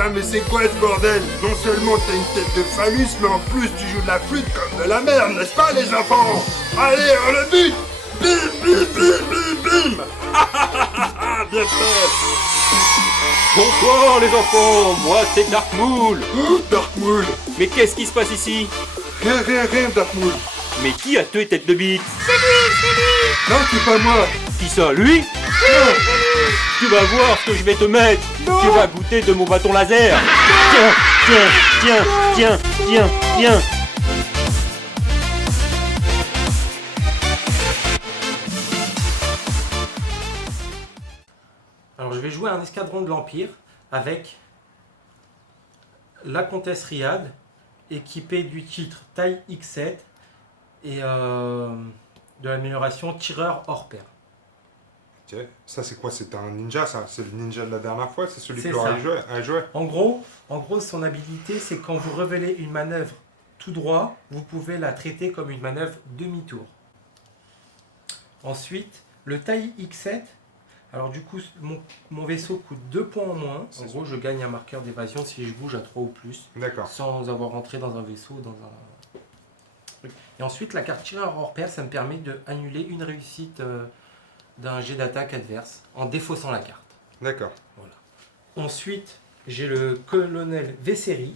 Putain, mais c'est quoi ce bordel? Non seulement t'as une tête de phallus, mais en plus tu joues de la flûte comme de la merde, n'est-ce pas les enfants? Allez, on le bute! Bim, bim, bim, bim, bim! Bien fait! Bonsoir les enfants, moi c'est Dark Mool. Oh, Dark Mool! Mais qu'est-ce qui se passe ici? Rien, Dark Mool! Mais qui a tué tête de bite? Non, c'est pas moi! Qui ça, lui? Non! Tu vas voir ce que je vais te mettre. Non. Tu vas goûter de mon bâton laser. Tiens. Alors je vais jouer un escadron de l'Empire avec la comtesse Riyad, équipée du titre taille X7 et de l'amélioration tireur hors pair. Ok, ça c'est quoi? C'est un ninja ça? C'est le ninja de la dernière fois? C'est celui C'est que l'on ça. a joué? En gros, son habilité, c'est quand vous révélez une manœuvre tout droit, vous pouvez la traiter comme une manœuvre demi-tour. Ensuite, le taille X7. Alors du coup, mon vaisseau coûte 2 points en moins. En gros, je gagne un marqueur d'évasion si je bouge à 3 ou plus. D'accord. Sans avoir rentré dans un vaisseau, dans un truc. Et ensuite, la carte tireur hors pair, ça me permet d'annuler une réussite d'un jet d'attaque adverse en défaussant la carte. D'accord. Voilà. Ensuite, j'ai le colonel Vesseri,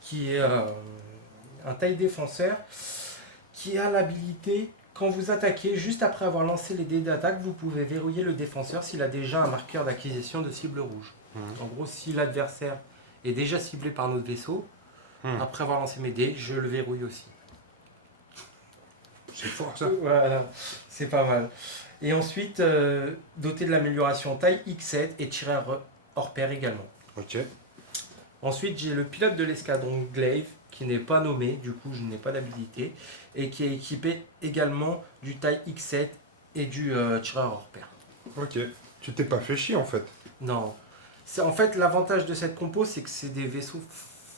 qui est un taille défenseur, qui a l'habilité, quand vous attaquez, juste après avoir lancé les dés d'attaque, vous pouvez verrouiller le défenseur s'il a déjà un marqueur d'acquisition de cible rouge. En gros, si l'adversaire est déjà ciblé par notre vaisseau, après avoir lancé mes dés, je le verrouille aussi. C'est fort ça. Voilà, c'est pas mal. Et ensuite, doté de l'amélioration taille X7 et tireur hors pair également. Ok. Ensuite, j'ai le pilote de l'escadron Glaive, qui n'est pas nommé, du coup je n'ai pas d'habilité, et qui est équipé également du taille X7 et du tireur hors pair. Ok. Tu t'es pas fait chier en fait. Non. En fait, l'avantage de cette compo, c'est que c'est des vaisseaux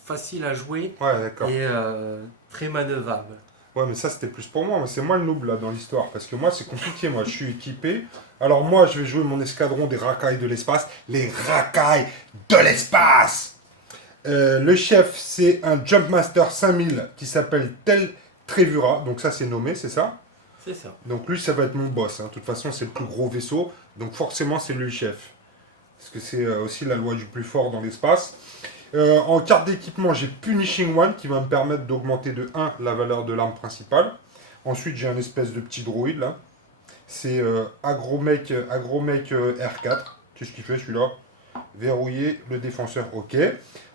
faciles à jouer Ouais, d'accord. et très manœuvrables. Ouais, mais ça c'était plus pour moi. C'est moi le noob là dans l'histoire. Parce que moi c'est compliqué. Moi je suis équipé. Alors moi je vais jouer mon escadron des racailles de l'espace. Les racailles de l'espace! Le chef c'est un Jumpmaster 5000 qui s'appelle Tel Trevura. Donc ça c'est nommé, c'est ça? C'est ça. Donc lui ça va être mon boss. Hein. De toute façon c'est le plus gros vaisseau. Donc forcément c'est lui le chef. Parce que c'est aussi la loi du plus fort dans l'espace. En carte d'équipement, j'ai Punishing One qui va me permettre d'augmenter de 1 la valeur de l'arme principale. Ensuite, j'ai un espèce de petit droïde là. C'est Agromech R4. Qu'est-ce qu'il fait celui-là? Verrouiller le défenseur, ok.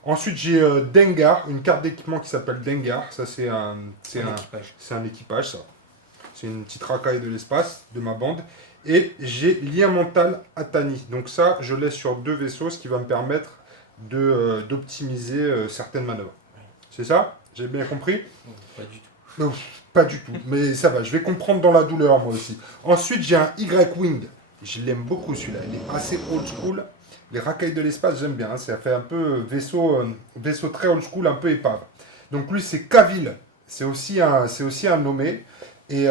Ensuite, j'ai Dengar, une carte d'équipement qui s'appelle Dengar. Ça, c'est un équipage. C'est un équipage, ça. C'est une petite racaille de l'espace de ma bande. Et j'ai Lien mental Atani. Donc ça, je laisse sur 2 vaisseaux, ce qui va me permettre d'optimiser certaines manœuvres. C'est ça? J'ai bien compris? Pas du tout. Non, pas du tout, mais ça va, je vais comprendre dans la douleur moi aussi. Ensuite, j'ai un Y-Wing. Je l'aime beaucoup celui-là, il est assez old school. Les racailles de l'espace, j'aime bien, hein. Ça fait un peu vaisseau très old school, un peu épave. Donc lui, c'est Kavil, c'est aussi un nommé. Et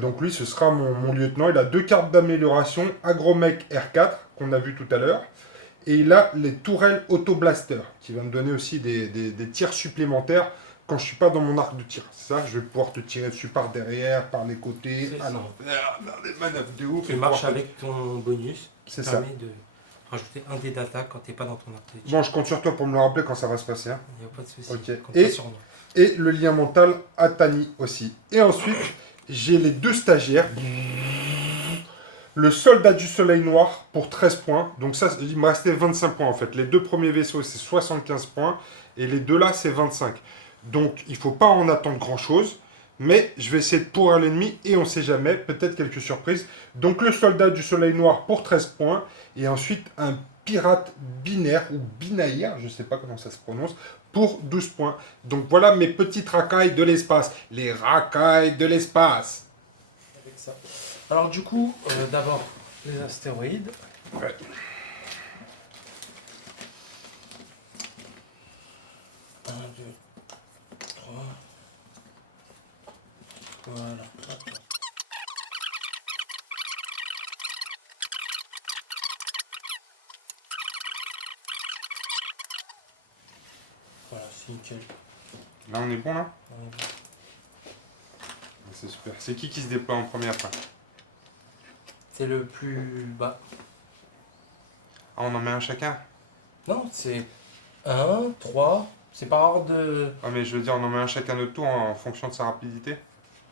donc lui, ce sera mon lieutenant. Il a 2 cartes d'amélioration, Agromech R4, qu'on a vu tout à l'heure. Et il a les tourelles Auto-Blaster, qui va me donner aussi des tirs supplémentaires quand je suis pas dans mon arc de tir. C'est ça, je vais pouvoir te tirer dessus par derrière, par les côtés. C'est Ah ça. non, des manœuvres de ouf. Tu marches avec ton bonus qui C'est te ça. permet de rajouter un dé d'attaque quand tu n'es pas dans ton arc de tir. Bon, je compte sur toi pour me le rappeler quand ça va se passer. Hein. Il n'y a pas de souci. Ok. Compte Et- pas sur moi. Et le lien mental Atani aussi. Et ensuite, j'ai les 2 stagiaires. Le soldat du soleil noir pour 13 points. Donc ça, il me restait 25 points en fait. Les 2 premiers vaisseaux, c'est 75 points. Et les 2 là, c'est 25. Donc, il ne faut pas en attendre grand-chose. Mais je vais essayer de pourrir l'ennemi. Et on ne sait jamais, peut-être quelques surprises. Donc, le soldat du soleil noir pour 13 points. Et ensuite, un pirate binaire ou binaire, je ne sais pas comment ça se prononce, pour 12 points. Donc, voilà mes petites racailles de l'espace. Les racailles de l'espace. Avec ça. Alors du coup, d'abord les astéroïdes. Ouais. Un, deux, trois. Voilà. Hop. C'est nickel. Là, on est bon, là? On est bon. C'est super. C'est qui se déploie en premier après? C'est le plus bas. Ah, on en met un chacun? Non, c'est 1, 3. C'est par ordre de... Ah, mais je veux dire, on en met un chacun de tour en fonction de sa rapidité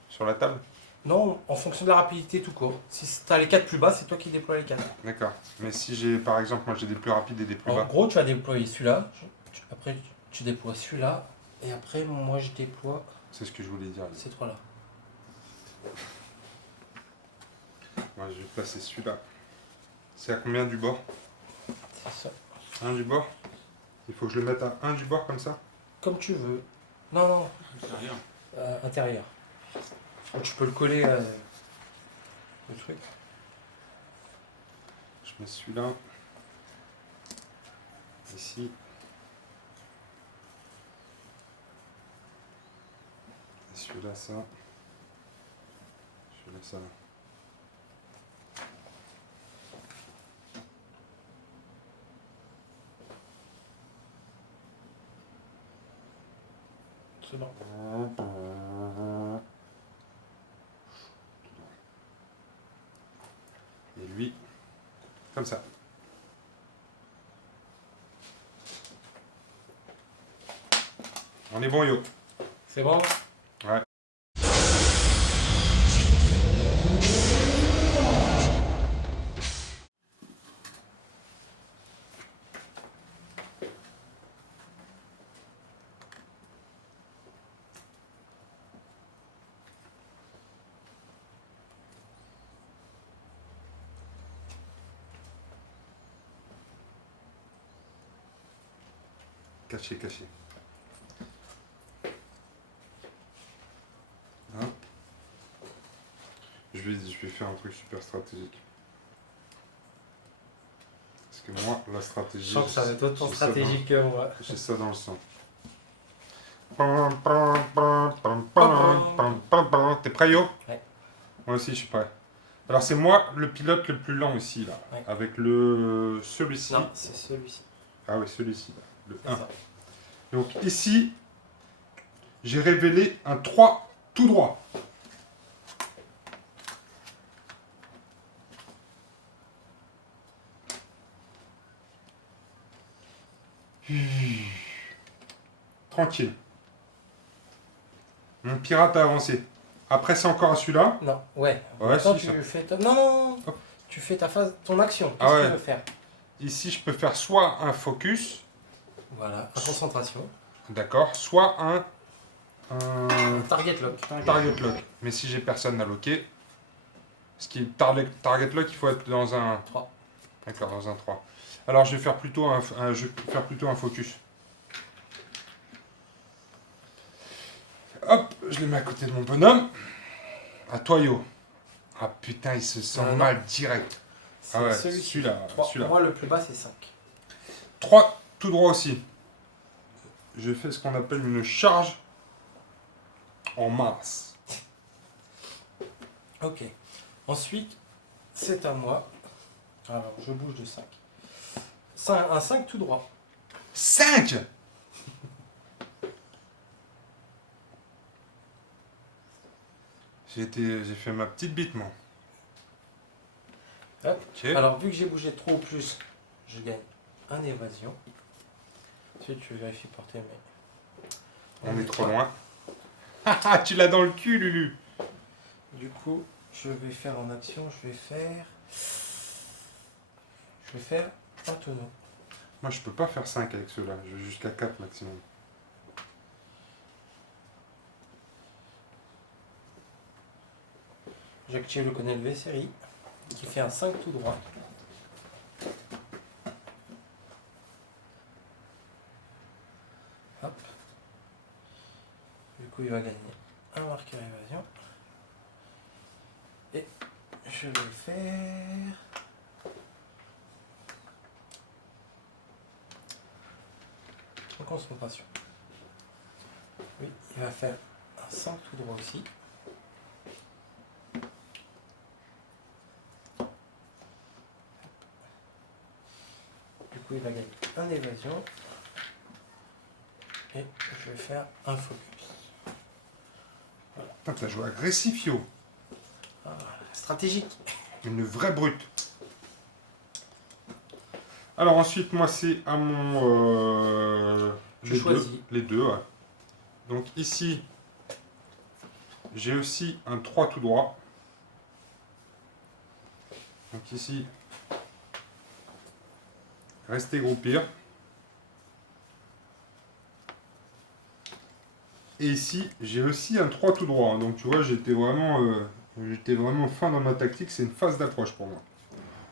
sur la table? Non, en fonction de la rapidité tout court. Si t'as les 4 plus bas, c'est toi qui déploies les 4. D'accord. Mais si j'ai, par exemple, moi j'ai des plus rapides et des plus En bas. gros, tu vas déployer celui-là. Après, tu déploies celui-là. Et après, moi, je déploie C'est ce que je voulais dire. ces 3-là. Ouais, je vais placer celui-là. C'est à combien du bord? C'est ça. 1 du bord? Il faut que je le mette à 1 du bord comme ça? Comme tu veux. Non, non. Intérieur. Donc, tu peux le coller le truc. Je mets celui-là. Ici. Et celui-là, ça. Celui-là, ça. C'est bon. Et lui, comme ça. On est bon, yo. C'est bon? Ouais. Caché, caché. Hein? Je vais faire un truc super stratégique. Parce que moi, la stratégie... Je sens que ça va être autant j'ai ça dans- stratégique que moi. J'ai ça dans le sang. T'es prêt, yo? Ouais. Moi aussi, je suis prêt. Alors, c'est moi le pilote le plus lent ici, là. Ouais. Avec le celui-ci. Non, c'est celui-ci. Ah oui, celui-ci, là. Le C'est 1. ça. Donc, ici, j'ai révélé un 3 tout droit. Tranquille. Mon pirate a avancé. Après, c'est encore à celui-là. Non, ouais. Ouais, Maintenant, si, tu ça. fais ta... Non, non, non. Hop. Tu fais ta phase, ton action. Ah Qu'est-ce que ouais. tu veux faire? Ici, je peux faire soit un focus, Voilà, concentration. d'accord, soit un Target lock. target lock. Mais si j'ai personne à locker, ce qui est target lock, il faut être dans un 3. D'accord, dans un 3. Alors, je vais faire plutôt je vais faire plutôt un focus. Hop, je le mets à côté de mon bonhomme. À toi, yo. Ah putain, il se sent Non. mal direct. C'est Ah ouais, celui-ci. celui-là, 3. celui-là. Moi, le plus bas, c'est 5. 3 tout droit aussi. Je fais ce qu'on appelle une charge en masse. Ok. Ensuite, c'est à moi. Alors, je bouge de 5. Un 5 tout droit. 5. J'ai fait ma petite bite, moi. Hop. Ok. Alors, vu que j'ai bougé trop au plus, je gagne un évasion. Ensuite, tu vérifies pour tes mains. On est trop loin. Ah, tu l'as dans le cul, Lulu. Du coup, je vais faire en action, je vais faire un tonneau. Moi, je peux pas faire 5 avec ceux-là. Je vais jusqu'à 4 maximum. J'active le colonel V-Série qui fait un 5 tout droit. Hop. Du coup, il va gagner un marqueur évasion. Et je vais faire... en concentration. Oui, il va faire un 5 tout droit aussi. Du coup, il va gagner un évasion. Et je vais faire un focus. Putain, t'as joué agressif, yo. Stratégique. Une vraie brute. Alors ensuite, moi, c'est à mon... Je les choisis. deux. Les deux, ouais. Donc ici, j'ai aussi un 3 tout droit. Donc ici, rester groupir. Et ici, j'ai aussi un 3 tout droit. Donc tu vois, j'étais vraiment fin dans ma tactique. C'est une phase d'approche pour moi.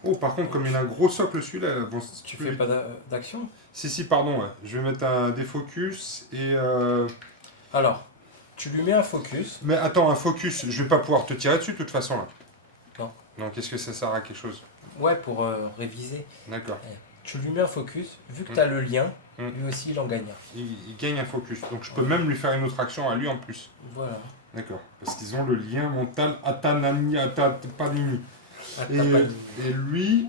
Oh, par contre, comme il a un gros socle celui-là, il avance Tu plus fais vite. pas d'action? Si, pardon, ouais. Je vais mettre un défocus et... Alors, tu lui mets un focus. Mais attends, un focus, je vais pas pouvoir te tirer dessus de toute façon là. Non. Donc est-ce que ça sert à quelque chose? Ouais, pour réviser. D'accord. Tu lui mets un focus. Vu que Mm. tu as le lien, Mm. lui aussi, il en gagne un. Il gagne un focus. Donc je peux même lui faire une autre action à lui en plus. Voilà. D'accord. Parce qu'ils ont le lien mental Atanani, Atapanini. Ah, Et, t'as pas et lui...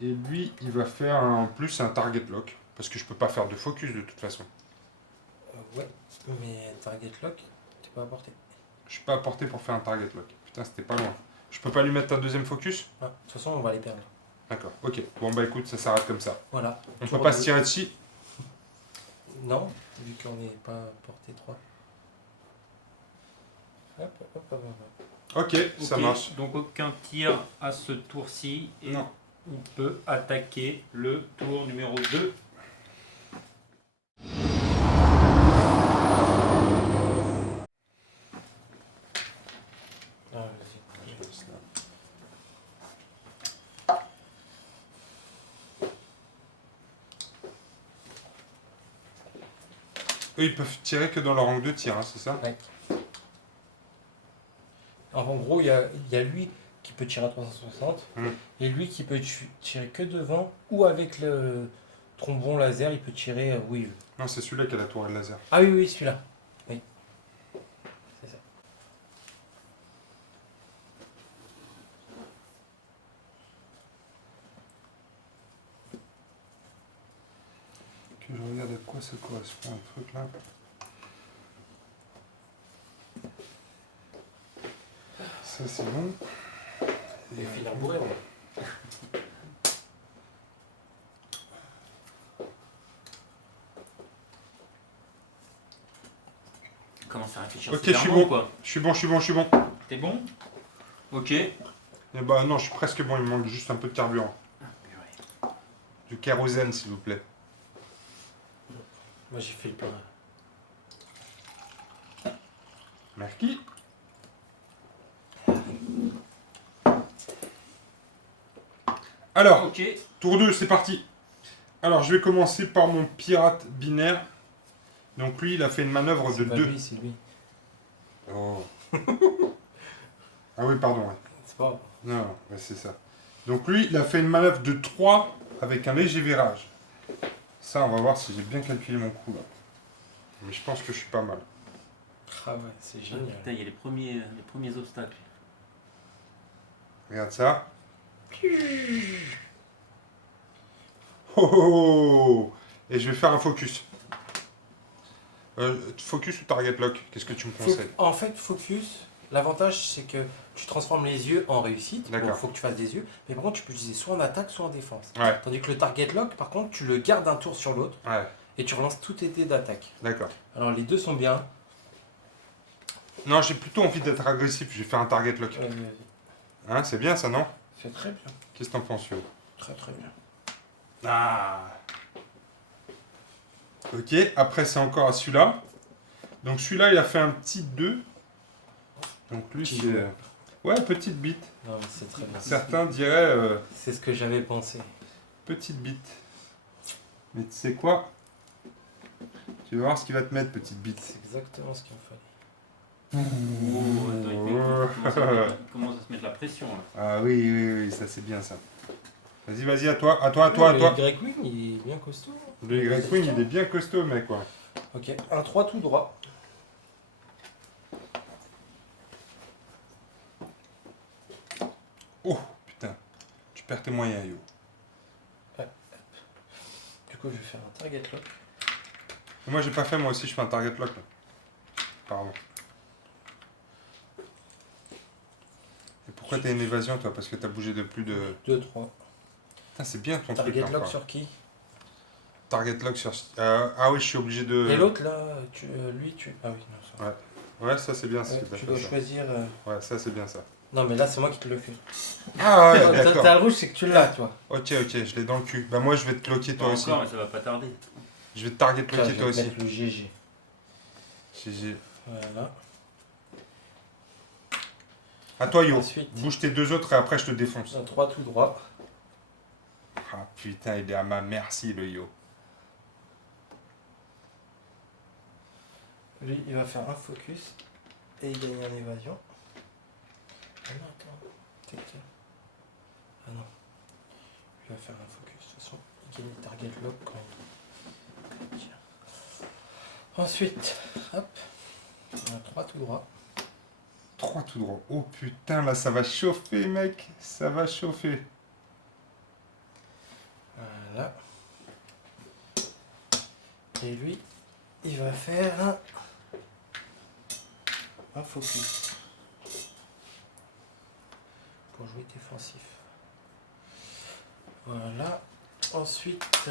Et lui, il va faire en plus un target lock. Parce que je peux pas faire de focus de toute façon. ouais, mais target lock, t'es pas à portée. Je suis pas à portée pour faire un target lock. Putain, c'était pas loin. Je peux pas lui mettre un deuxième focus? Ah, de toute façon, on va les perdre. D'accord, ok. Bon bah écoute, ça s'arrête comme ça. Voilà. On Tour peut pas deux. se tirer dessus. Non, vu qu'on n'est pas à portée 3. Hop. Ok, ça Ok, marche. Donc aucun tir à ce tour-ci et Non. on peut attaquer le tour numéro 2. Ah, vas-y. Eux, ils peuvent tirer que dans leur angle de tir, hein, c'est ça? Ouais. En gros, il y a lui qui peut tirer à 360 Mm. et lui qui peut tirer que devant ou avec le trombon laser, il peut tirer où il veut. Non, c'est celui-là qui a la tourelle laser. Ah oui, celui-là. Oui. C'est ça. Que je regarde à quoi ça correspond, un truc là. Ça, c'est bon. Et finir bourré, ouais. Commence à réfléchir. Ok, je suis sévèrement, bon. quoi. Je suis bon. T'es bon? Ok. Et bah non, je suis presque bon, il me manque juste un peu de carburant. Du kérosène, s'il vous plaît. Moi, j'ai fait le plein. Merci. Alors, Ok. tour 2, c'est parti. Alors, je vais commencer par mon pirate binaire. Donc lui, il a fait une manœuvre de C'est pas 2. lui, c'est lui. Oh. Ah oui, pardon. Ouais. C'est pas grave. Non, ouais, c'est ça. Donc lui, il a fait une manœuvre de 3 avec un léger virage. Ça, on va voir si j'ai bien calculé mon coup là. Mais je pense que je suis pas mal. Ah ouais, c'est génial. Putain, il y a les premiers obstacles. Regarde ça. Oh, oh, oh. Et je vais faire un focus. Focus ou target lock? Qu'est-ce que tu me conseilles? En fait, focus, l'avantage c'est que tu transformes les yeux en réussite. D'accord. Il faut que tu fasses des yeux. Mais par contre, tu peux utiliser soit en attaque, soit en défense. Ouais, Tandis que le target lock, par contre, tu le gardes un tour sur l'autre ouais, et tu relances tous tes dés d'attaque. d'accord. Alors les deux sont bien. Non, j'ai plutôt envie d'être agressif. Je vais faire un target lock. Hein, c'est bien ça, non? C'est très bien. Qu'est-ce que t'en penses, Yo? Très très bien. Ah. Ok, après c'est encore à celui-là. Donc celui-là, il a fait un petit 2. Donc lui, Petit c'est... deux. Ouais, petite bite. Non, mais c'est très bien. Certains diraient C'est ce que j'avais pensé. petite bite. Mais tu sais quoi? Tu vas voir ce qu'il va te mettre, petite bite. C'est exactement ce qu'il me fallait. Oh, attends, il commence à se mettre la pression là. Ah oui, ça c'est bien ça. Vas-y, à toi. Le Y-Wing, il est bien costaud. Le Y-Wing, il est bien costaud, mec, quoi. Ok, un 3 tout droit. Oh, putain. Tu perds tes moyens, Yo. Du coup, je vais faire un target lock. Moi, j'ai pas fait, moi aussi, je fais un target lock. Là. Pardon. Et pourquoi t'as une évasion, toi? Parce que t'as bougé de plus de... 2, 3. Putain, c'est bien ton truc, Target là, lock enfin. sur qui? Target lock sur... ah oui, je suis obligé de... Et l'autre là, lui, tu. Ah oui, non, ça. Ouais, ça, c'est bien. Ouais, si t'as tu fait dois ça. choisir. Ouais, ça, c'est bien, ça. Non, mais là, c'est moi qui te le fais. Ah ouais, Toi, d'accord. t'as le rouge, c'est que tu l'as, toi. Ok, je l'ai dans le cul. Bah moi, je vais te loquer, Pas toi aussi. encore, mais ça va pas tarder. Je vais te target Tiens, loquer, je toi vais te aussi. mettre le GG. GG. Voilà. À toi, Yo. Ensuite, Bouge tes deux autres et après, je te défonce. un 3 tout droit. Ah putain, il est à ma merci, le Yo. Lui, il va faire un focus et il gagne en évasion. Ah non, attends. Tac. Ah non. Il va faire un focus. De toute façon, il gagne le target lock quand il tire. Ensuite, hop. Un 3 tout droit. 3 tout droit. Oh putain, là, ça va chauffer, mec. Ça va chauffer. Voilà. Et lui, il va faire un focus. Pour jouer défensif. Voilà. Ensuite,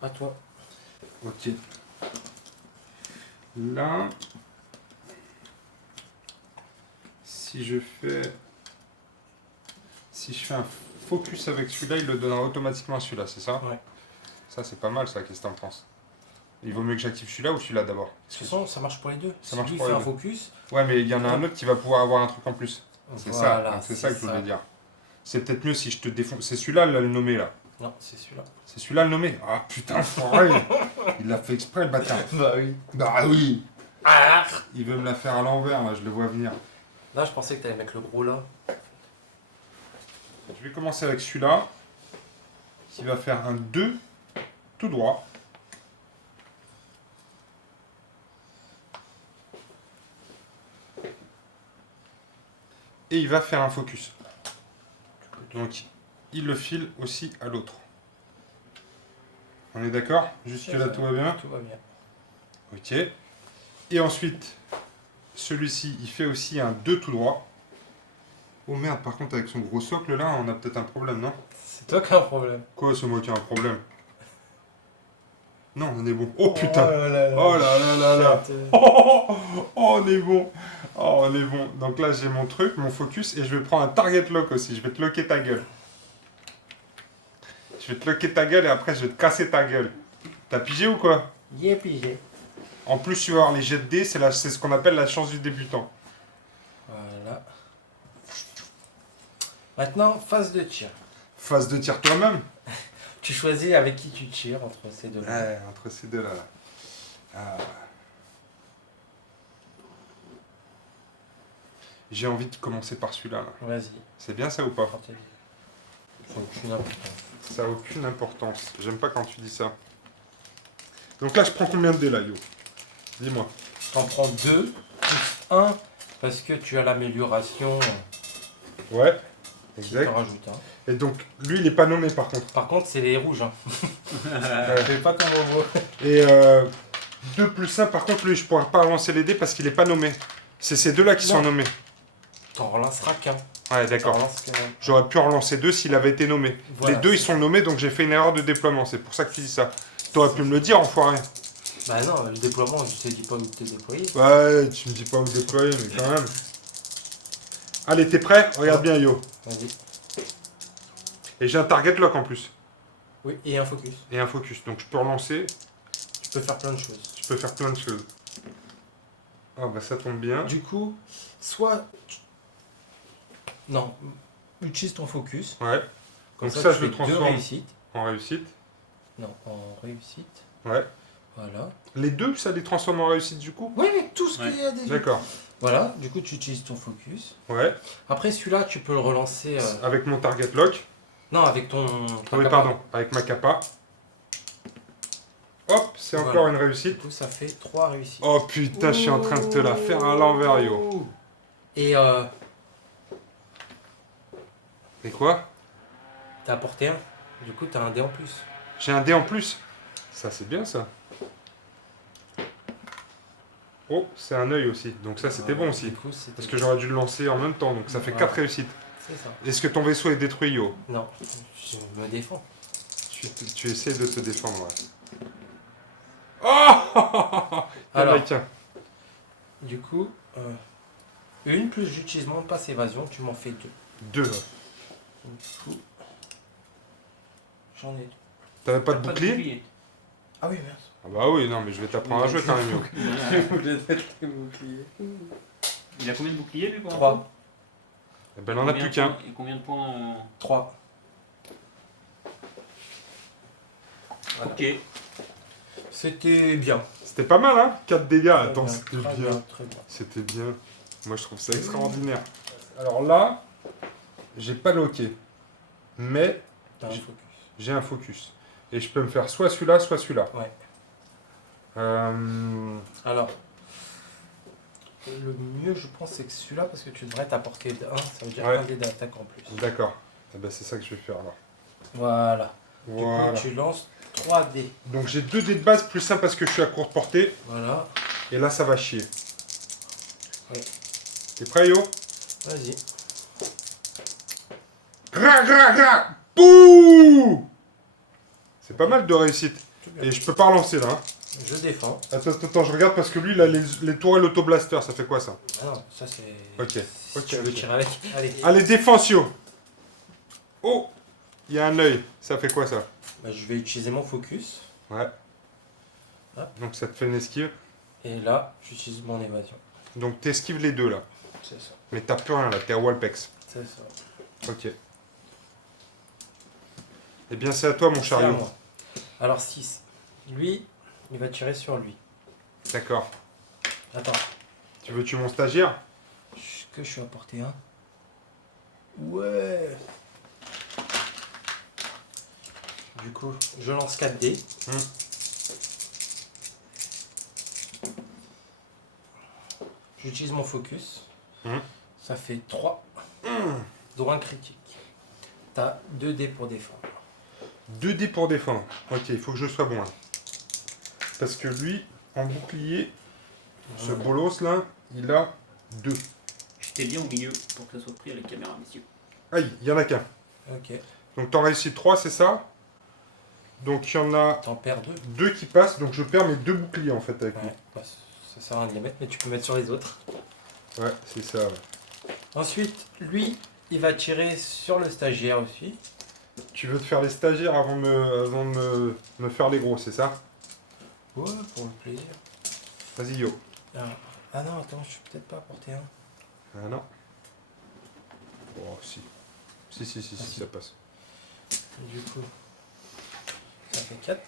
à toi. Ok. Là... Si je fais un focus avec celui-là, il le donnera automatiquement à celui-là, c'est ça? Ouais. Ça, c'est pas mal, ça. Qu'est-ce que t'en penses? Il vaut mieux que j'active celui-là ou celui-là d'abord? De toute façon, ça marche pour les deux. Ça Si marche lui pour fait les un deux. focus, Ouais, mais il y en a un autre qui va pouvoir avoir un truc en plus. C'est ça, voilà, donc c'est ça que je voulais ça. dire. C'est peut-être mieux si je te défonce. C'est celui-là, là, le nommé, là. Non, c'est celui-là. C'est celui-là, le nommé. Ah putain, foiré. Il l'a fait exprès, le bâtard. Bah oui. Bah oui. Ah Il veut me la faire à l'envers, là, je le vois venir. Là, je pensais que t'allais mettre le gros là. Je vais commencer avec celui-là. Qui va faire un 2 tout droit. Et il va faire un focus. Donc, il le file aussi à l'autre. On est d'accord? Jusque-là, tout va bien? Tout va bien. Ok. Et ensuite, celui-ci, il fait aussi un 2 tout droit. Oh merde, par contre, avec son gros socle là, on a peut-être un problème, non? C'est toi qui as un problème. Quoi, c'est moi qui ai un problème? Non, on est bon. Oh putain! Oh là là. Oh là là là là! Shit. Oh, on est bon! Oh, on est bon. Donc là, j'ai mon truc, mon focus, et je vais prendre un target lock aussi. Je vais te locker ta gueule. Je vais te locker ta gueule et après, je vais te casser ta gueule. T'as pigé ou quoi? Il est pigé. En plus, tu vas avoir les jets de dés, c'est ce qu'on appelle la chance du débutant. Voilà. Maintenant, phase de tir. Phase de tir toi-même. Tu choisis avec qui tu tires entre ces deux-là. Ouais, entre ces deux-là. Là. Ah. J'ai envie de commencer par celui-là. Là. Vas-y. C'est bien ça ou pas? quand t'as dit. Ça n'a aucune importance. Ça n'a aucune importance. J'aime pas quand tu dis ça. Donc là, je prends combien de dés là, Yo? Dis-moi. T'en prends 2 plus 1 parce que tu as l'amélioration. Ouais, Qui t'en exact. rajoute un. Et donc, lui, il est pas nommé par contre. Par contre, c'est les rouges. Hein. Ouais. Fais pas comme Robo. Et 2 plus 1, par contre, lui, je pourrais pas relancer les dés parce qu'il est pas nommé. C'est ces deux-là qui Non. sont nommés. T'en relanceras qu'un. Ouais, T'en d'accord. relances qu'un. J'aurais pu en relancer 2 s'il avait été nommé. Voilà. Les deux, ils sont nommés, donc j'ai fait une erreur de déploiement. C'est pour ça que tu dis ça. T'aurais pu me le dire, enfoiré. Bah non, le déploiement, je te dis pas où t'es déployé. Ouais, tu me dis pas où déployer, mais quand même. Allez, t'es prêt? Regarde bien, Yo. Vas-y. Et j'ai un target lock en plus. Oui, et un focus. Et un focus. Donc je peux relancer. Tu peux faire plein de choses. Je peux faire plein de choses. Ah bah ça tombe bien. Du coup, soit... Non, utilise ton focus. Ouais. Comme Donc ça, tu je le fais deux transforme réussites. en réussite. Non, en réussite. Ouais. Voilà. Les deux, ça les transforme en réussite du coup? Oui, mais tout ce Ouais. qu'il y a déjà. D'accord. Voilà, du coup, tu utilises ton focus. Ouais. Après, celui-là, tu peux le relancer... Avec mon target lock. Non, avec ton... ta Oui, capa. pardon. Avec ma capa. Hop, c'est Voilà. encore une Du réussite. coup, ça fait 3 réussites. Oh putain, je suis en train de te la faire à l'envers, Yo. Et Et quoi? t'as apporté un. Du coup, t'as un dé en plus. J'ai un dé en plus. Ça, c'est bien ça. Oh, c'est un œil aussi. Donc ça, c'était bon aussi. Du coup, c'était- Parce que j'aurais dû le lancer en même temps. Donc ça fait Voilà. 4 réussites. C'est ça. Est-ce que ton vaisseau est détruit, Yo? Non, je me défends. Tu essaies de te défendre, ouais. Oh Alors. Américain. Du coup, une plus j'utilise mon passe évasion, tu m'en fais deux. 2. Du coup, j'en ai deux. T'avais pas T'as de bouclier? Ah oui, merci. Ah bah oui, non, mais je vais t'apprendre à jouer quand même, Yo. Il a combien de boucliers lui pour 3. Eh ben, il en a plus qu'un. Et combien de points en... 3. Ok. C'était bien. C'était pas mal, hein? 4 dégâts, attends, Très c'était très bien. très bien. C'était bien. Moi, je trouve ça extraordinaire. Alors là, j'ai pas loqué. Mais T'as un focus. j'ai un focus. Et je peux me faire soit celui-là, soit celui-là. Ouais. Euh, Alors, le mieux, je pense, c'est que celui-là, parce que tu devrais t'apporter 1, ça veut dire Ouais. un dé d'attaque en plus. D'accord. Eh ben, c'est ça que je vais faire alors. Voilà. Voilà. Du coup, tu lances 3 dés. Donc j'ai 2 dés de base, plus 1 parce que je suis à courte portée. Voilà. Et là, ça va chier. Ouais. T'es prêt, Yo? Vas-y. Gra, gra, gra. Bouh! C'est pas mal de réussite. Tout bien. Et je peux pas relancer là. Hein. Je défends. Attends, je regarde parce que lui, il a les tourelles autoblaster. Ça fait quoi ça? Ah non, ça c'est. Ok. Si Ok, tu veux ok. tirer avec. Allez. Allez, défense, Yo! Oh! Il y a un œil. Ça fait quoi ça? Bah, je vais utiliser mon focus. Ouais. Hop. Donc ça te fait une esquive. Et là, j'utilise mon évasion. Donc t'esquives les deux là. C'est ça. Mais t'as plus rien là, t'es à Walpex. C'est ça. Ok. Eh bien c'est à toi mon C'est à chariot. moi. Alors 6. Lui, il va tirer sur lui. D'accord. Attends. Tu veux tuer mon stagiaire? Est-ce que je suis à portée 1? Ouais. Du coup, je lance 4 dés. J'utilise mon focus. Ça fait 3. Dont un critique. T'as 2 dés pour défendre. 2 dés pour défendre. Ok, il faut que je sois bon là. Parce que lui, en bouclier, ce bolos là, il a 2. Je t'ai mis au milieu pour que ça soit pris à la caméra, messieurs. Aïe, il y en a qu'un. Ok. Donc t'en réussis 3, c'est ça? Donc il y en a T'en perds 2. 2 qui passent, donc je perds mes 2 boucliers en fait avec lui. Ouais. Bah, ça sert à rien de les mettre, mais tu peux mettre sur les autres. Ouais, c'est ça. Ouais. Ensuite, lui, il va tirer sur le stagiaire aussi. Tu veux te faire les stagiaires avant de me faire les gros, c'est ça? Ouais, pour le plaisir. Vas-y Yo. Ah non, attends, je suis peut-être pas à portée 1. Ah non. Oh si. Si, ça passe. Du coup, ça fait 4.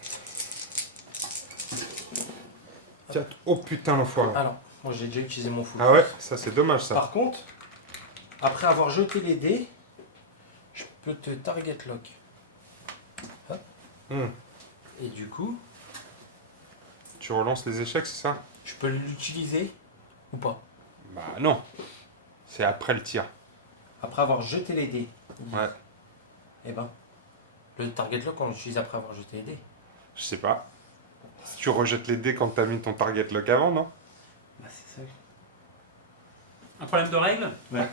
4. Oh putain l'enfoiré. Alors, moi j'ai déjà utilisé mon focus. Ah ouais, ça c'est dommage ça. Par contre, après avoir jeté les dés, je peux te target lock. Hop. Et du coup, Tu relances les échecs, c'est ça? je peux l'utiliser ou pas. Bah non. C'est après le tir. Après avoir jeté les dés. Ouais. Eh ben, le target lock on l'utilise après avoir jeté les dés. Je sais pas. Tu rejettes les dés quand t'as mis ton target lock avant, non? Bah c'est ça. Un problème de règle? Ouais.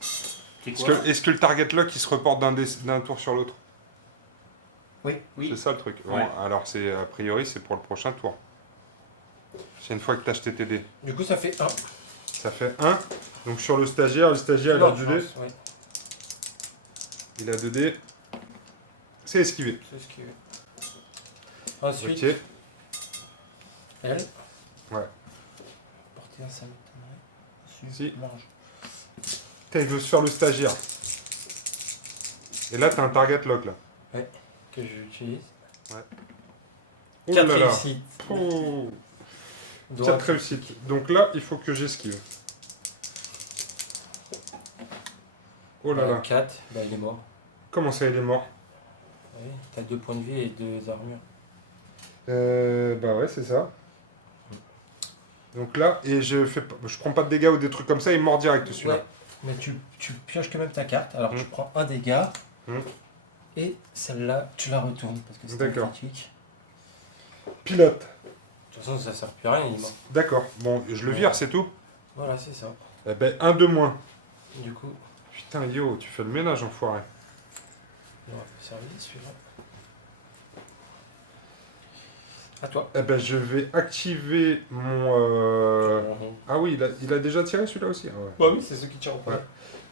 C'est Est-ce quoi? que le target lock il se reporte d'un tour sur l'autre? Oui. C'est ça le truc. Bon, Ouais. alors c'est a priori c'est pour le prochain tour. C'est une fois que t'as acheté tes dés. Du coup, ça fait 1. Ça fait 1. Donc sur le stagiaire il a 2 dés. Ouais, Il a 2 dés. C'est esquivé. c'est ce qu'il veut. Ensuite, Ok. elle. Ouais. Porter un ça m'étonnerait. Si. Mange. Putain, il veut se faire le stagiaire. Et là t'as un target lock là. Que j'utilise. Oh 4 là là. réussites. Oh. Dont 4 un réussites. Donc là il faut que j'esquive. Oh là là. 4, bah il est mort. Comment ça il est mort? Oui, t'as 2 points de vie et 2 armures. Bah ouais, c'est ça. Donc là, et je prends pas de dégâts ou des trucs comme ça, il mord direct celui-là. Ouais, mais tu pioches quand même ta carte. Alors tu prends un dégât. Et celle-là, tu la retournes parce que c'est un D'accord. critique. Pilote. toute façon, ça sert plus à rien, il est mort. D'accord, bon, je le vire, c'est tout. Voilà, c'est ça. Eh ben, un de moins. Du coup, Putain, yo, tu fais le ménage, enfoiré. il aura plus servi celui-là. À toi. Eh ben, je vais activer mon... Ah oui, il a déjà tiré celui-là aussi. Ah ouais. Bah oui, c'est ceux qui tirent au premier. Ouais.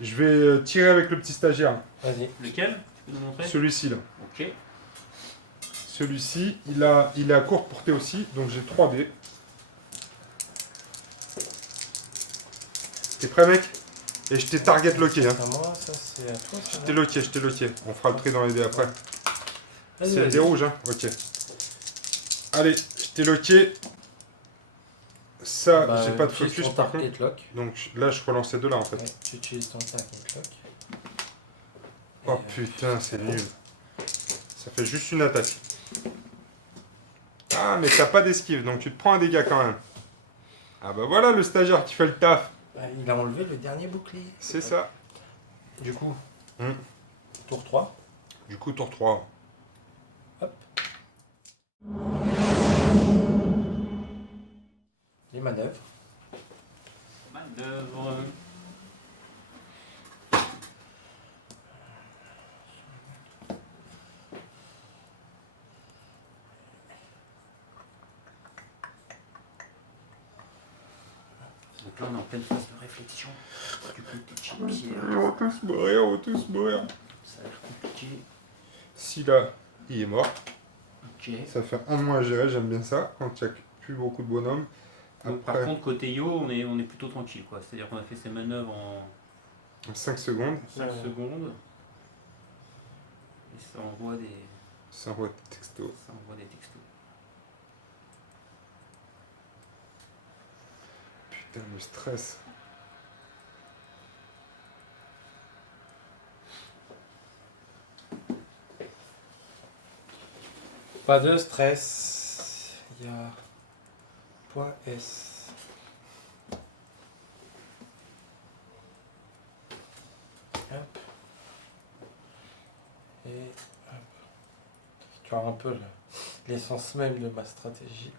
Je vais tirer avec le petit stagiaire. Vas-y. Lequel? Tu peux nous montrer? Celui-ci, là. Ok. Celui-ci, il est à courte portée aussi, donc j'ai 3 dés. T'es prêt, mec? Et je t'ai target locké, hein. C'est à moi, ça c'est à toi. Je t'ai locké, je t'ai locké. On fera le trait dans les dés après. Vas-y, C'est vas-y. des rouges, hein. Ok. Allez, je t'ai locké. Ça, Bah, j'ai pas de utilise focus ton par contre. target lock. Donc là, je relance ces deux-là en fait. Ouais, tu utilises ton target lock. Oh Et, putain, c'est nul. Ça fait juste une attaque. Ah, mais t'as pas d'esquive, donc tu te prends un dégât quand même. Ah bah voilà le stagiaire qui fait le taf. il a enlevé le dernier bouclier. C'est ça. Du coup, Hmm. tour 3. Du coup, tour 3. Les manœuvres. Manœuvre. Donc là on est en pleine phase de réflexion. Du coup t'es chez Pierre. On va tous mourir, on va tous mourir. Ça a l'air compliqué. Si là, il est mort. Ok. Ça fait un de moins à gérer, j'aime bien ça. Quand il n'y a plus beaucoup de bonhommes. Donc, par Après, contre côté Yo on est plutôt tranquille quoi. C'est-à-dire qu'on a fait ces manœuvres en en 5 secondes, 5 secondes. Et ça envoie des ça envoie des textos. textos. Putain, le stress. Pas de stress. Il y a point S. Hop. Et hop. Tu vois un peu l'essence même de ma stratégie.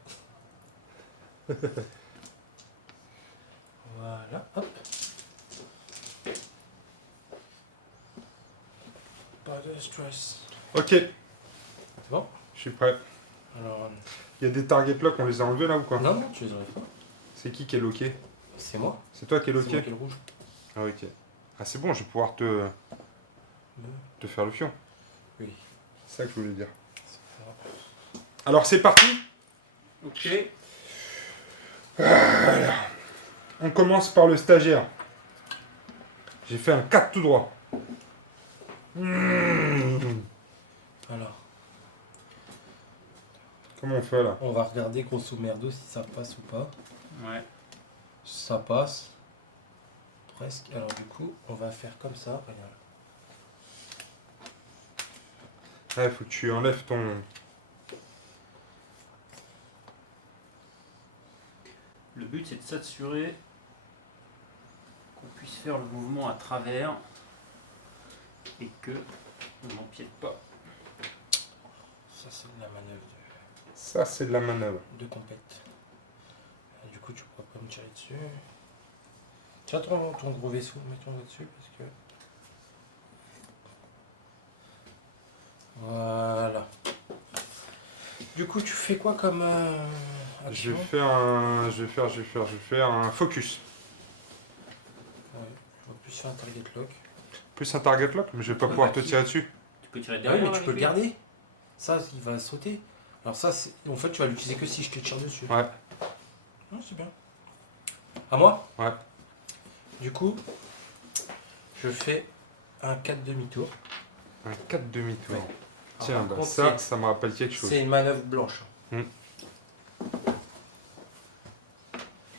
Voilà, hop. Pas de stress. Ok, C'est bon? je suis prêt. Alors, Il y a des target lock, on les a enlevés là ou quoi? non, non, tu les aurais pas. C'est qui est loqué? C'est moi. C'est toi qui es C'est moi loqué? qui ai le rouge. Ah ok. Ah c'est bon, je vais pouvoir te faire le fion. Oui. C'est ça que je voulais dire. C'est ça. Alors c'est parti. Ok. On commence par le stagiaire. J'ai fait un 4 tout droit. Alors, Comment on fait là? on va regarder grosso merdo si ça passe ou pas. Ouais. Ça passe. Presque. Alors du coup, on va faire comme ça. Regarde. Ouais, faut que tu enlèves ton... Le but c'est de s'assurer qu'on puisse faire le mouvement à travers et que on n'empiète pas. Ça c'est de la manœuvre Ça c'est de la manœuvre. de compète. Et du coup, tu pourras pas me tirer dessus. Tiens ton gros vaisseau, mets-toi dessus parce que. Voilà. Du coup, tu fais quoi comme Je action? vais faire un focus. Ouais, je vais plus faire un target lock. Plus un target lock, mais je vais pas pouvoir te tirer dessus. Tu peux tirer Ah oui, derrière. mais tu avec peux le lui. garder. Ça, il va sauter. Alors ça, en fait, tu vas l'utiliser que si je te tire dessus. Ouais. Non, c'est bien. À moi? Ouais. Du coup, je fais un 4 demi-tour. Un 4 demi-tour. Ouais. Tiens, Alors, bah, par contre, ça me rappelle quelque chose. c'est une manœuvre blanche. Hmm.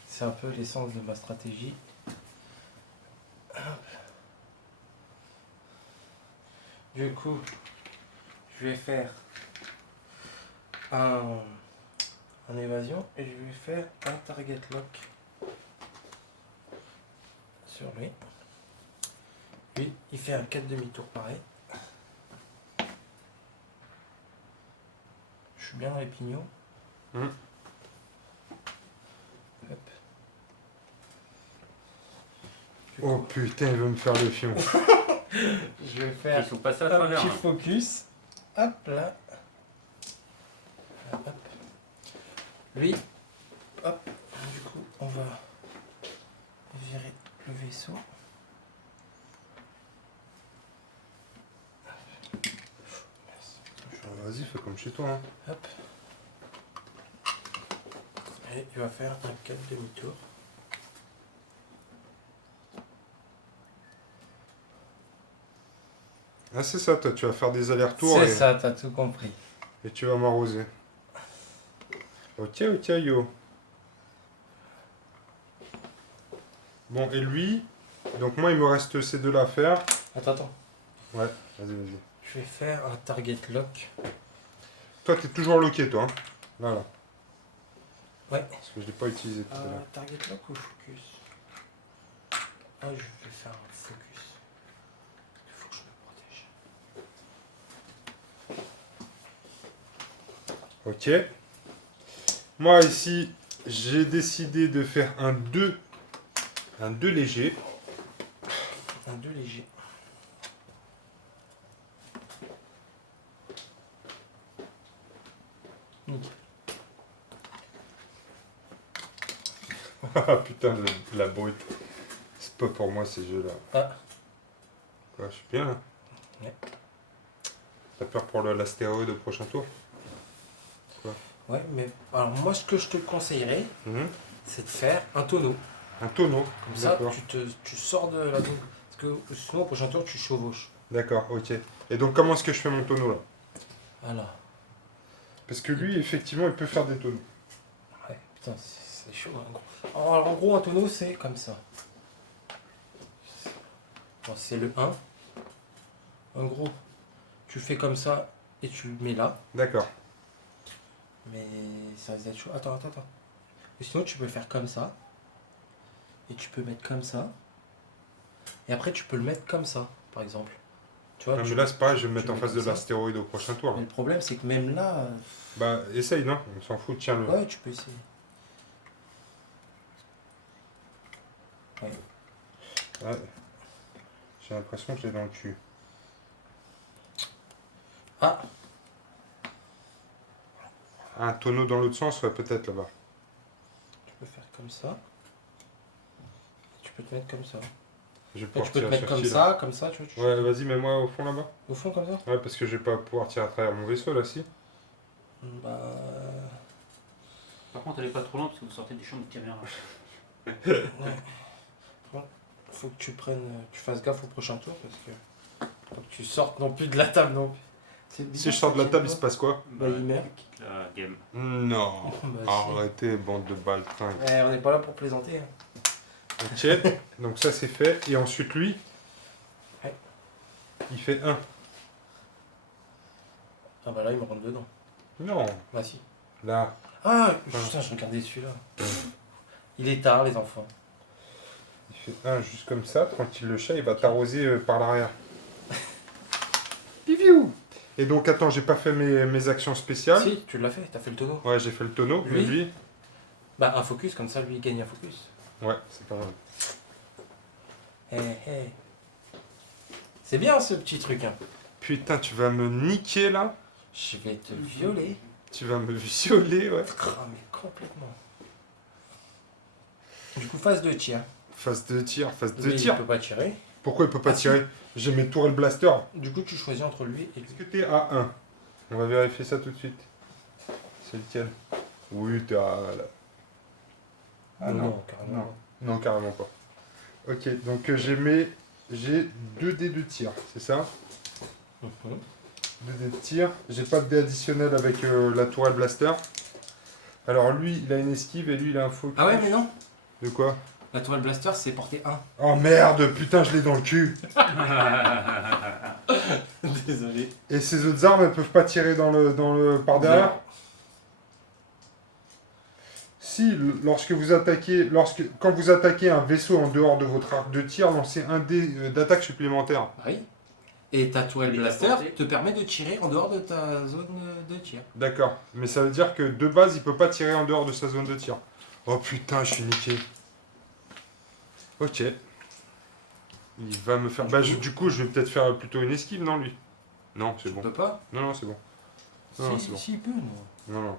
C'est un peu l'essence de ma stratégie. Hop. Du coup, je vais faire un évasion et je vais faire un target lock sur lui. Lui, il fait un 4 demi-tour pareil. Je suis bien dans les pignons. Hmm. Oh putain, il veut me faire le fion. Je vais faire Ils sont passés à un travers. petit là. focus. Hop là. Hop. Lui, hop. Du coup, on va virer le vaisseau. Vas-y, fais comme chez toi. Hein. Hop. Et il va faire un 4 demi-tour. Ah, c'est ça, toi, tu vas faire des allers-retours C'est et, ça, t'as tout compris. et tu vas m'arroser. Ok, ok, yo. Bon, et lui, donc moi, il me reste ces deux-là à faire. Attends. Ouais, vas-y, vas-y. Je vais faire un target lock. Toi, t'es toujours loqué, toi. Hein. Voilà. Ouais. Parce que je l'ai pas utilisé tout à l'heure. Target lock ou focus? Ah, je vais faire un focus. Il faut que je me protège. Ok. Moi, ici, j'ai décidé de faire un 2 léger. Un 2 léger. Nickel. Ah putain, la brute. C'est pas pour moi ces jeux-là. Ah. Quoi, je suis bien là. Ouais. T'as peur pour l'astéroïde au prochain tour? Ouais, mais alors moi, ce que je te conseillerais, Mhm. c'est de faire un tonneau. Un tonneau. Comme ça, D'accord. tu sors de la zone. Parce que sinon, au prochain tour, tu chevauches. D'accord, ok. Et donc, comment est-ce que je fais mon tonneau là? Voilà. Parce que lui, effectivement, il peut faire des tonneaux. Ouais, putain, c'est chaud. En gros. Alors, en gros, un tonneau, c'est comme ça. Bon, c'est le 1. En gros, tu fais comme ça et tu le mets là. D'accord. Mais ça risque d'être chaud. Attends. Et sinon, tu peux le faire comme ça. Et tu peux mettre comme ça. Et après, tu peux le mettre comme ça, par exemple. Tu vois, Ah, tu- mais là, c'est pareil, je vais me tu mettre en mets face comme de ça. l'astéroïde au prochain tour. Mais Là. le problème, c'est que même là. Bah, essaye, non? On s'en fout, tiens-le. Ouais, tu peux essayer. Ouais. Ouais. J'ai l'impression que je l'ai dans le cul. Ah, Un tonneau dans l'autre sens, ouais, peut-être là-bas. tu peux faire comme ça. Tu peux te mettre comme ça. Je vais Là, pouvoir tu peux te tirer mettre sur comme qui, là? ça, tu vois. Tu Ouais, vas-y, mets-moi au fond là-bas. Au fond, comme ça. Ouais, parce que je vais pas pouvoir tirer à travers mon vaisseau là, si. Bah. Par contre, elle est pas trop loin parce que vous sortez des champs de caméra. Ouais. Bon, faut que tu fasses gaffe au prochain tour parce que. Faut que tu sortes non plus de la table non plus. C'est Si bizarre, je sors de la ça table, il tient se passe quoi? Bah, il meurt. Tu quittes la game. Non. Bah, si. Arrêtez, bande de baltringues. Ouais, on n'est pas là pour plaisanter. Hein. Ok, donc ça c'est fait. Et ensuite lui, Ouais. il fait 1. Ah bah là, il me rentre dedans. Non, Bah si. là. Ah, putain, je regardais celui-là. Il est tard, les enfants. Il fait 1 juste comme ça. Tranquille, le chat, il va t'arroser par l'arrière. Piviou. Et donc, attends, j'ai pas fait mes actions spéciales. Si, tu l'as fait, t'as fait le tonneau. Ouais, j'ai fait le tonneau, mais Lui lui. Bah, un focus, comme ça, lui, il gagne un focus. Ouais, c'est pas mal. Hé. C'est bien ce petit truc. Hein. Putain, tu vas me niquer là. Je vais te violer. Tu vas me violer, ouais. Ah, mais complètement. Du coup, phase de tir. Phase de tir, phase de Lui, il tir. peut pas tirer. Pourquoi il peut pas Ah, si. tirer? J'ai mes tourelles blaster. Du coup, tu choisis entre lui et lui. Est-ce que t'es à 1? On va vérifier ça tout de suite. C'est lequel? Oui, t'es à... Ah non, carrément. non, carrément pas. Ok, donc j'ai 2 dés de tir, c'est ça? Mhm. 2 dés de tir. J'ai pas de dés additionnel avec la tourelle blaster. Alors lui, il a une esquive et lui, il a un focus. Ah ouais, mais non. De quoi? La tourelle blaster, c'est portée 1. Oh merde, putain, je l'ai dans le cul. Désolé. Et ces autres armes, elles peuvent pas tirer dans le par derrière? Si, quand vous attaquez un vaisseau en dehors de votre arc de tir, lancez un dé d'attaque supplémentaire. Oui. Et ta tourelle Et ta blaster portée. te permet de tirer en dehors de ta zone de tir. D'accord, mais ça veut dire que de base, il peut pas tirer en dehors de sa zone de tir. Oh putain, je suis niqué. Ok. Il va me faire... Bah, du coup, je vais peut-être faire plutôt une esquive, non, lui? Non, c'est Tu bon. peux pas? Non, non, c'est bon. Non, c'est bon. Si, il peut, non. Non, non.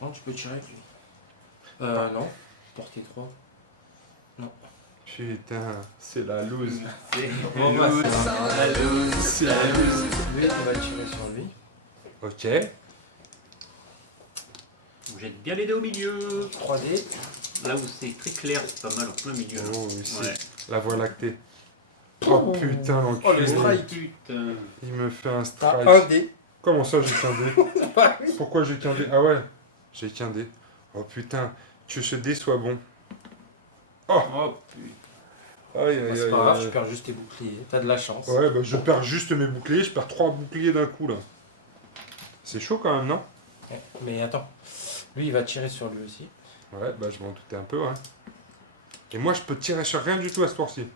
Non, tu peux tirer avec lui. Non. Portée 3. Putain, c'est la loose. C'est Bon, bah, loose. c'est La loose. C'est la loose. Lui, on va tirer sur lui. Ok. Vous jette bien les dés au milieu. 3D. Là où c'est très clair, c'est pas mal en plein milieu. là. Oh, ici. Ouais. La voie lactée. Oh putain, Oh, le l'enculé. strike. Putain. Il me fait un T'as strike. un dé. Comment ça, j'ai qu'un dé? Bah oui. Pourquoi j'ai qu'un dé? Ah ouais, j'ai qu'un dé. Oh putain, que ce dé soit bon. Oh putain. Aïe, Bah, aïe, c'est aïe, pas grave, aïe. tu perds juste tes boucliers. T'as de la chance. Ouais, bah je perds juste mes boucliers, je perds 3 boucliers d'un coup là. C'est chaud quand même, non? Ouais, mais attends. Lui, il va tirer sur lui aussi. Ouais, bah je m'en doutais un peu, ouais. Et moi, je peux tirer sur rien du tout à ce tour-ci.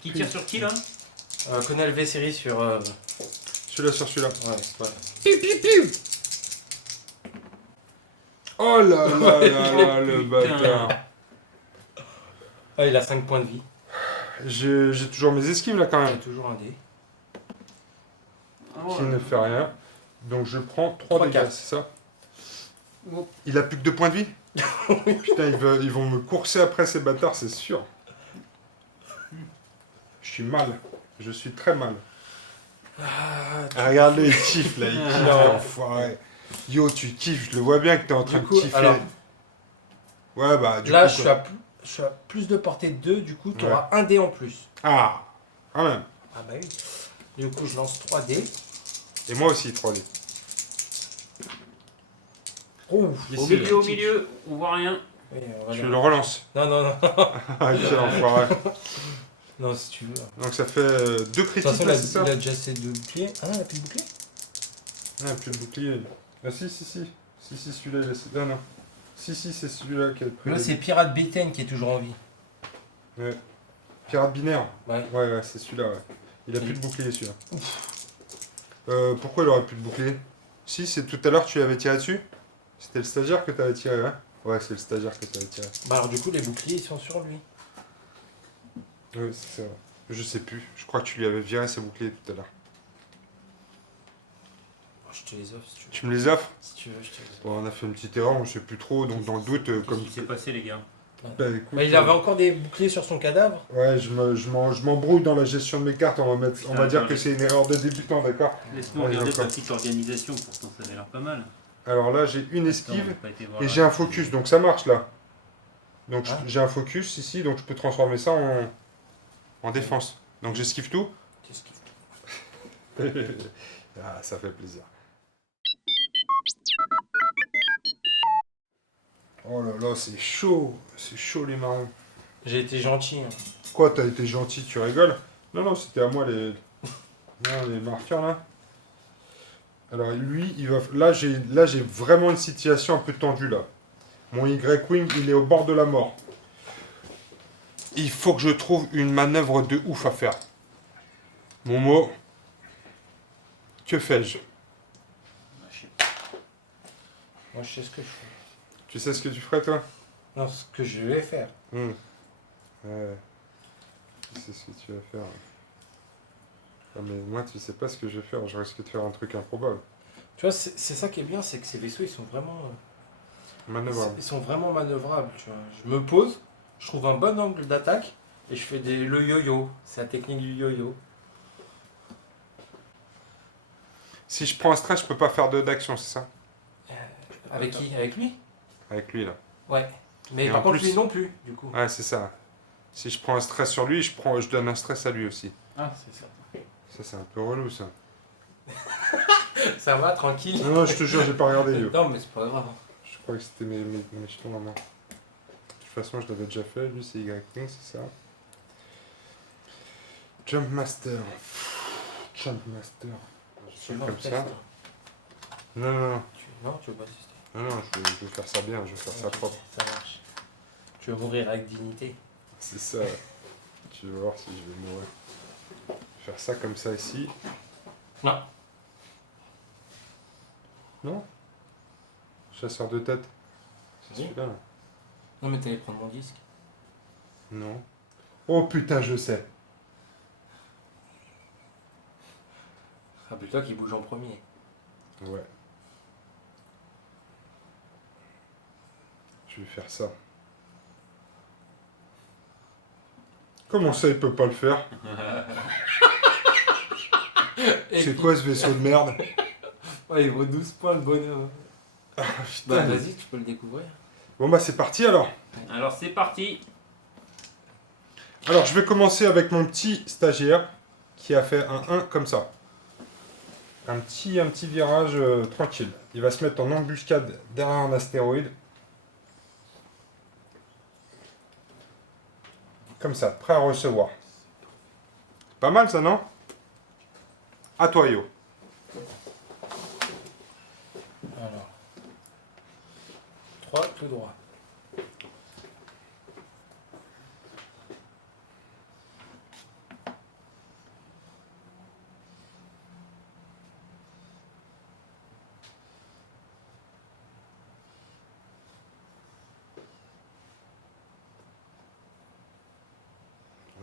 Qui tire sur qui là? Connais le V-Série sur. Celui-là sur celui-là. Ouais, c'est pas. Oh là là là là, Oh, le putain. bâtard. Ah, il a 5 points de vie. J'ai toujours mes esquives là quand Il a même. toujours un dé. Oh, Qui ne fait rien. Donc je prends 3 Trois dégâts, cartes. c'est ça? Oh. Il a plus que 2 points de vie? Putain, ils vont me courser après ces bâtards, c'est sûr. Je suis mal. Je suis très mal. Ah, regarde-le, il kiffe là, il kiffe, Non. enfoiré. Yo, tu kiffes, je le vois bien que t'es en train Du coup, de kiffer. alors, Ouais, bah, du là, coup. je suis, quoi. je suis à plus de portée de 2, du coup, tu auras un dé en plus. Ah, quand même. Ah bah oui. Du coup, je lance 3 dés. Et moi aussi, 3D. Ouf, Au milieu, au milieu, on voit rien. Oui, on va Je le- le relance. Non, non, non. Ah, quel enfoiré. Non, si tu veux. De Donc ça fait 2 toute critiques façon, là, c'est ça? il a déjà ses 2 boucliers. Ah, il a plus de bouclier? Ah, plus de bouclier. Ah, si, si, si. Si, si, celui-là, il est. Ah, non. Si, si, c'est celui-là qui a pris. Là, c'est Pirate Bétaine qui est toujours en vie. Ouais. Pirate binaire. Ouais. Ouais, ouais, c'est celui-là, ouais. Il a plus de bouclier, celui-là. Pourquoi il aurait plus de bouclier? Si, c'est tout à l'heure, tu avais tiré dessus? C'était le stagiaire que t'avais tiré, hein? Ouais, c'est le stagiaire que t'avais tiré. Bah, alors, du coup, les boucliers, ils sont sur lui. Oui, c'est ça. Je sais plus. Je crois que tu lui avais viré ses boucliers tout à l'heure. Je te les offre si tu veux. Tu me les offres? Si tu veux, je te les offre. Bon, on a fait une petite erreur, on sait plus trop, donc dans le doute, Qu'est-ce comme. qui s'est passé, les gars? Bah, écoute, Bah, il avait encore des boucliers sur son cadavre. Ouais, je m'embrouille dans la gestion de mes cartes, on va dire que c'est une erreur de débutant, d'accord? Laisse-nous Ouais, regarder d'accord. ta petite organisation, pourtant ça avait l'air pas mal. Alors là, j'ai une Attends, esquive j'ai pas été voir et la- j'ai un focus, donc ça marche là. Donc Ah. j'ai un focus ici, donc je peux transformer ça en défense. Donc j'esquive tout. Qu'est-ce qu'il faut? Ah, ça fait plaisir. Oh là là, c'est chaud les marrons. J'ai été gentil. Hein. Quoi, t'as été gentil, tu rigoles? Non, non, c'était à moi les marqueurs là. Alors lui, il va. Là j'ai vraiment une situation un peu tendue là. Mon Y-Wing, il est au bord de la mort. Il faut que je trouve une manœuvre de ouf à faire. Mon mot. Que fais-je? Ah, je sais pas. Moi, je sais ce que je fais. Tu sais ce que tu ferais toi? Non, ce que je vais faire. Ouais. Tu sais ce que tu vas faire. Ah, mais moi, tu sais pas ce que je vais faire. Je risque de faire un truc improbable. Tu vois, c'est ça qui est bien, c'est que ces vaisseaux, ils sont vraiment... Manœuvrable. Ils sont vraiment manœuvrables, tu vois. Je me pose, je trouve un bon angle d'attaque, et je fais le yo-yo. C'est la technique du yo-yo. Si je prends un stress, je peux pas faire d'action, c'est ça? Avec qui? Avec lui? Avec lui là. Ouais. Mais Et par en contre, plus- lui non plus, du coup. Ouais, c'est ça. Si je prends un stress sur lui, je donne un stress à lui aussi. Ah, c'est ça. Ça, c'est un peu relou ça. Ça va, tranquille. Non, non, je te jure, j'ai pas regardé. Yo. Non, mais c'est pas grave. Je crois que c'était mes jetons à moi. De toute façon, je l'avais déjà fait. Lui, c'est Y-Wing, c'est ça. Jump Master. Jump Master. Je Tu fais veux un comme test, ça. hein. Non, non, non. Non, tu veux pas tester. Non, non, je vais faire ça bien, je vais faire ça Ok, propre. ça marche. Tu veux mourir avec dignité. C'est ça. Tu vas voir si je vais mourir. Faire ça comme ça ici. Non. Non? Chasseur de tête. C'est Oui. celui-là. Là. Non, mais t'allais prendre mon disque. Non. Oh putain, je sais. Rappelle-toi qu'il bouge en premier. Ouais. Je vais faire ça. Comment ça, il peut pas le faire? C'est quoi ce vaisseau de merde? Ouais, il vaut 12 points le bonhomme. Ah, Bah, putain. vas-y, tu peux le découvrir. Bon bah c'est parti alors. Alors c'est parti. Alors je vais commencer avec mon petit stagiaire qui a fait un 1 comme ça. Un petit virage tranquille. Il va se mettre en embuscade derrière un astéroïde. Comme ça, prêt à recevoir. Pas mal ça, non? À toi, Yo. Alors. 3 tout droit.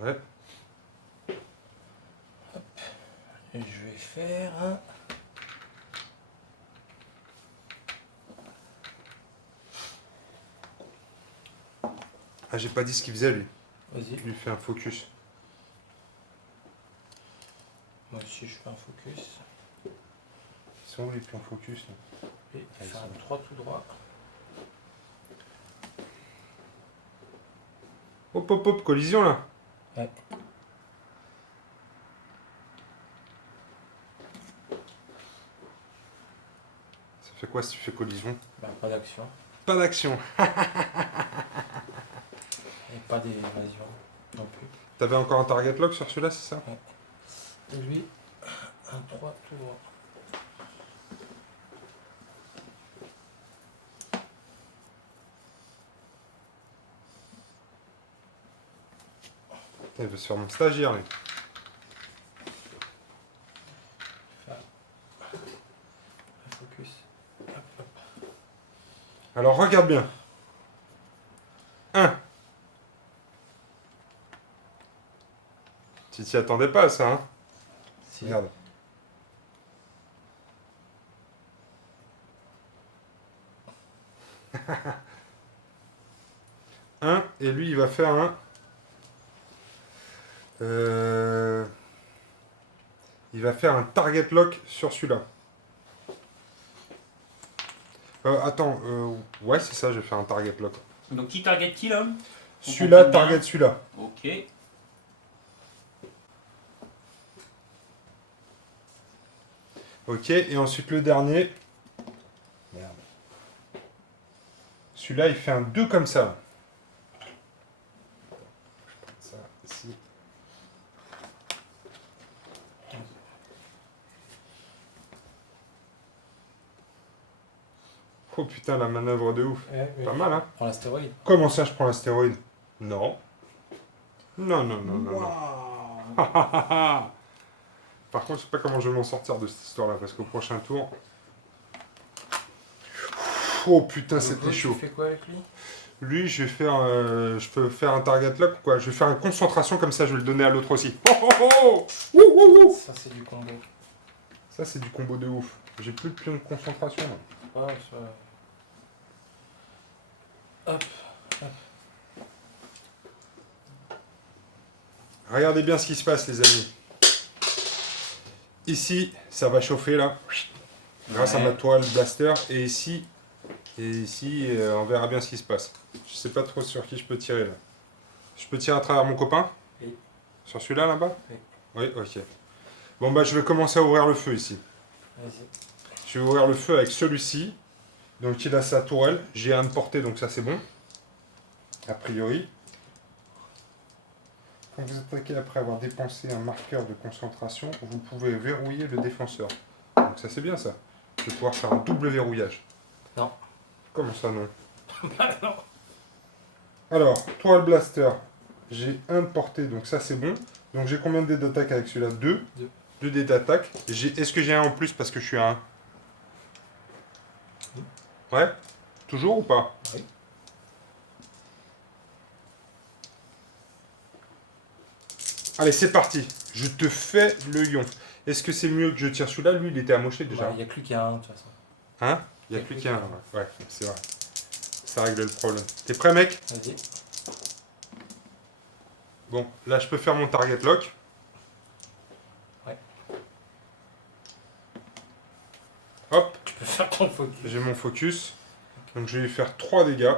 Ouais. Et je vais faire un... Ah, j'ai pas dit ce qu'il faisait lui. Vas-y. Je lui fais un focus. Moi aussi, je fais un focus. Ils sont où les plans focus là? Et faire un 3 tout droit. Hop hop hop, collision là. Ouais. Ça fait quoi si tu fais collision? Bah, pas d'action. Pas d'action. Et pas d'évasion non plus. T'avais encore un target lock sur celui-là, c'est ça? Et lui, un 3 tout droit. Il veut se faire mon stagiaire lui. Faire un focus. Hop, hop. Alors regarde bien. 1. Tu t'y attendais pas à ça, hein? Si. Regarde. Un, et lui il va faire un. Il va faire un target lock sur celui-là. Attends, ouais c'est ça, je vais faire un target lock. Donc qui target qui là? Celui-là, comprenne bien. target celui-là. Ok. Ok, et ensuite le dernier. Merde. Celui-là, il fait un 2 comme ça. Je prends ça ici. Oh putain, la manœuvre de ouf. Pas mal, hein? Prends l'astéroïde. Comment ça, je prends l'astéroïde? Non. Non, non, non, non, non. Waouh. Par contre, je sais pas comment je vais m'en sortir de cette histoire-là, parce qu'au prochain tour... Oh putain, c'était chaud. Tu fais quoi avec lui? Lui, je vais faire... je peux faire un target lock ou quoi? Je vais faire une concentration, comme ça, je vais le donner à l'autre aussi. Oh, oh, oh. Ouh, ouh, ouh. Ça, c'est du combo. Ça, c'est du combo de ouf. J'ai plus de pion de concentration, là. Ah, ça... Hop. Regardez bien ce qui se passe, les amis. Ici, ça va chauffer, là. Grâce à ma toile blaster. Et ici, on verra bien ce qui se passe. Je sais pas trop sur qui je peux tirer, là. Je peux tirer à travers mon copain? Oui. Sur celui-là, là-bas? Oui. Oui, ok. Bon, bah, je vais commencer à ouvrir le feu, ici. Vas-y. Je vais ouvrir le feu avec celui-ci. Donc, il a sa tourelle. J'ai un de portée, donc ça, c'est bon. A priori. Quand vous attaquez après avoir dépensé un marqueur de concentration, vous pouvez verrouiller le défenseur. Donc ça c'est bien ça. Je vais pouvoir faire un double verrouillage. Non. Comment ça non? Non. Alors, toile blaster, j'ai un de portée, donc ça c'est bon. Donc j'ai combien de dés d'attaque avec celui-là? 2. Deux. 2 dés d'attaque. Est-ce que j'ai un en plus parce que je suis à 1? Oui. Ouais? Toujours ou pas? Oui. Allez, c'est parti. Je te fais le lion. Est-ce que c'est mieux que je tire celui-là? Lui, il était amoché déjà. Il n'y a que lui qui a un, de toute façon. Hein? Il n'y a plus qu'un. Ouais, c'est vrai. Ça règle le problème. T'es prêt, mec? Vas-y. Bon, là, je peux faire mon target lock. Ouais. Hop, Tu peux faire ton focus. j'ai mon focus. Donc, je vais lui faire 3 dégâts.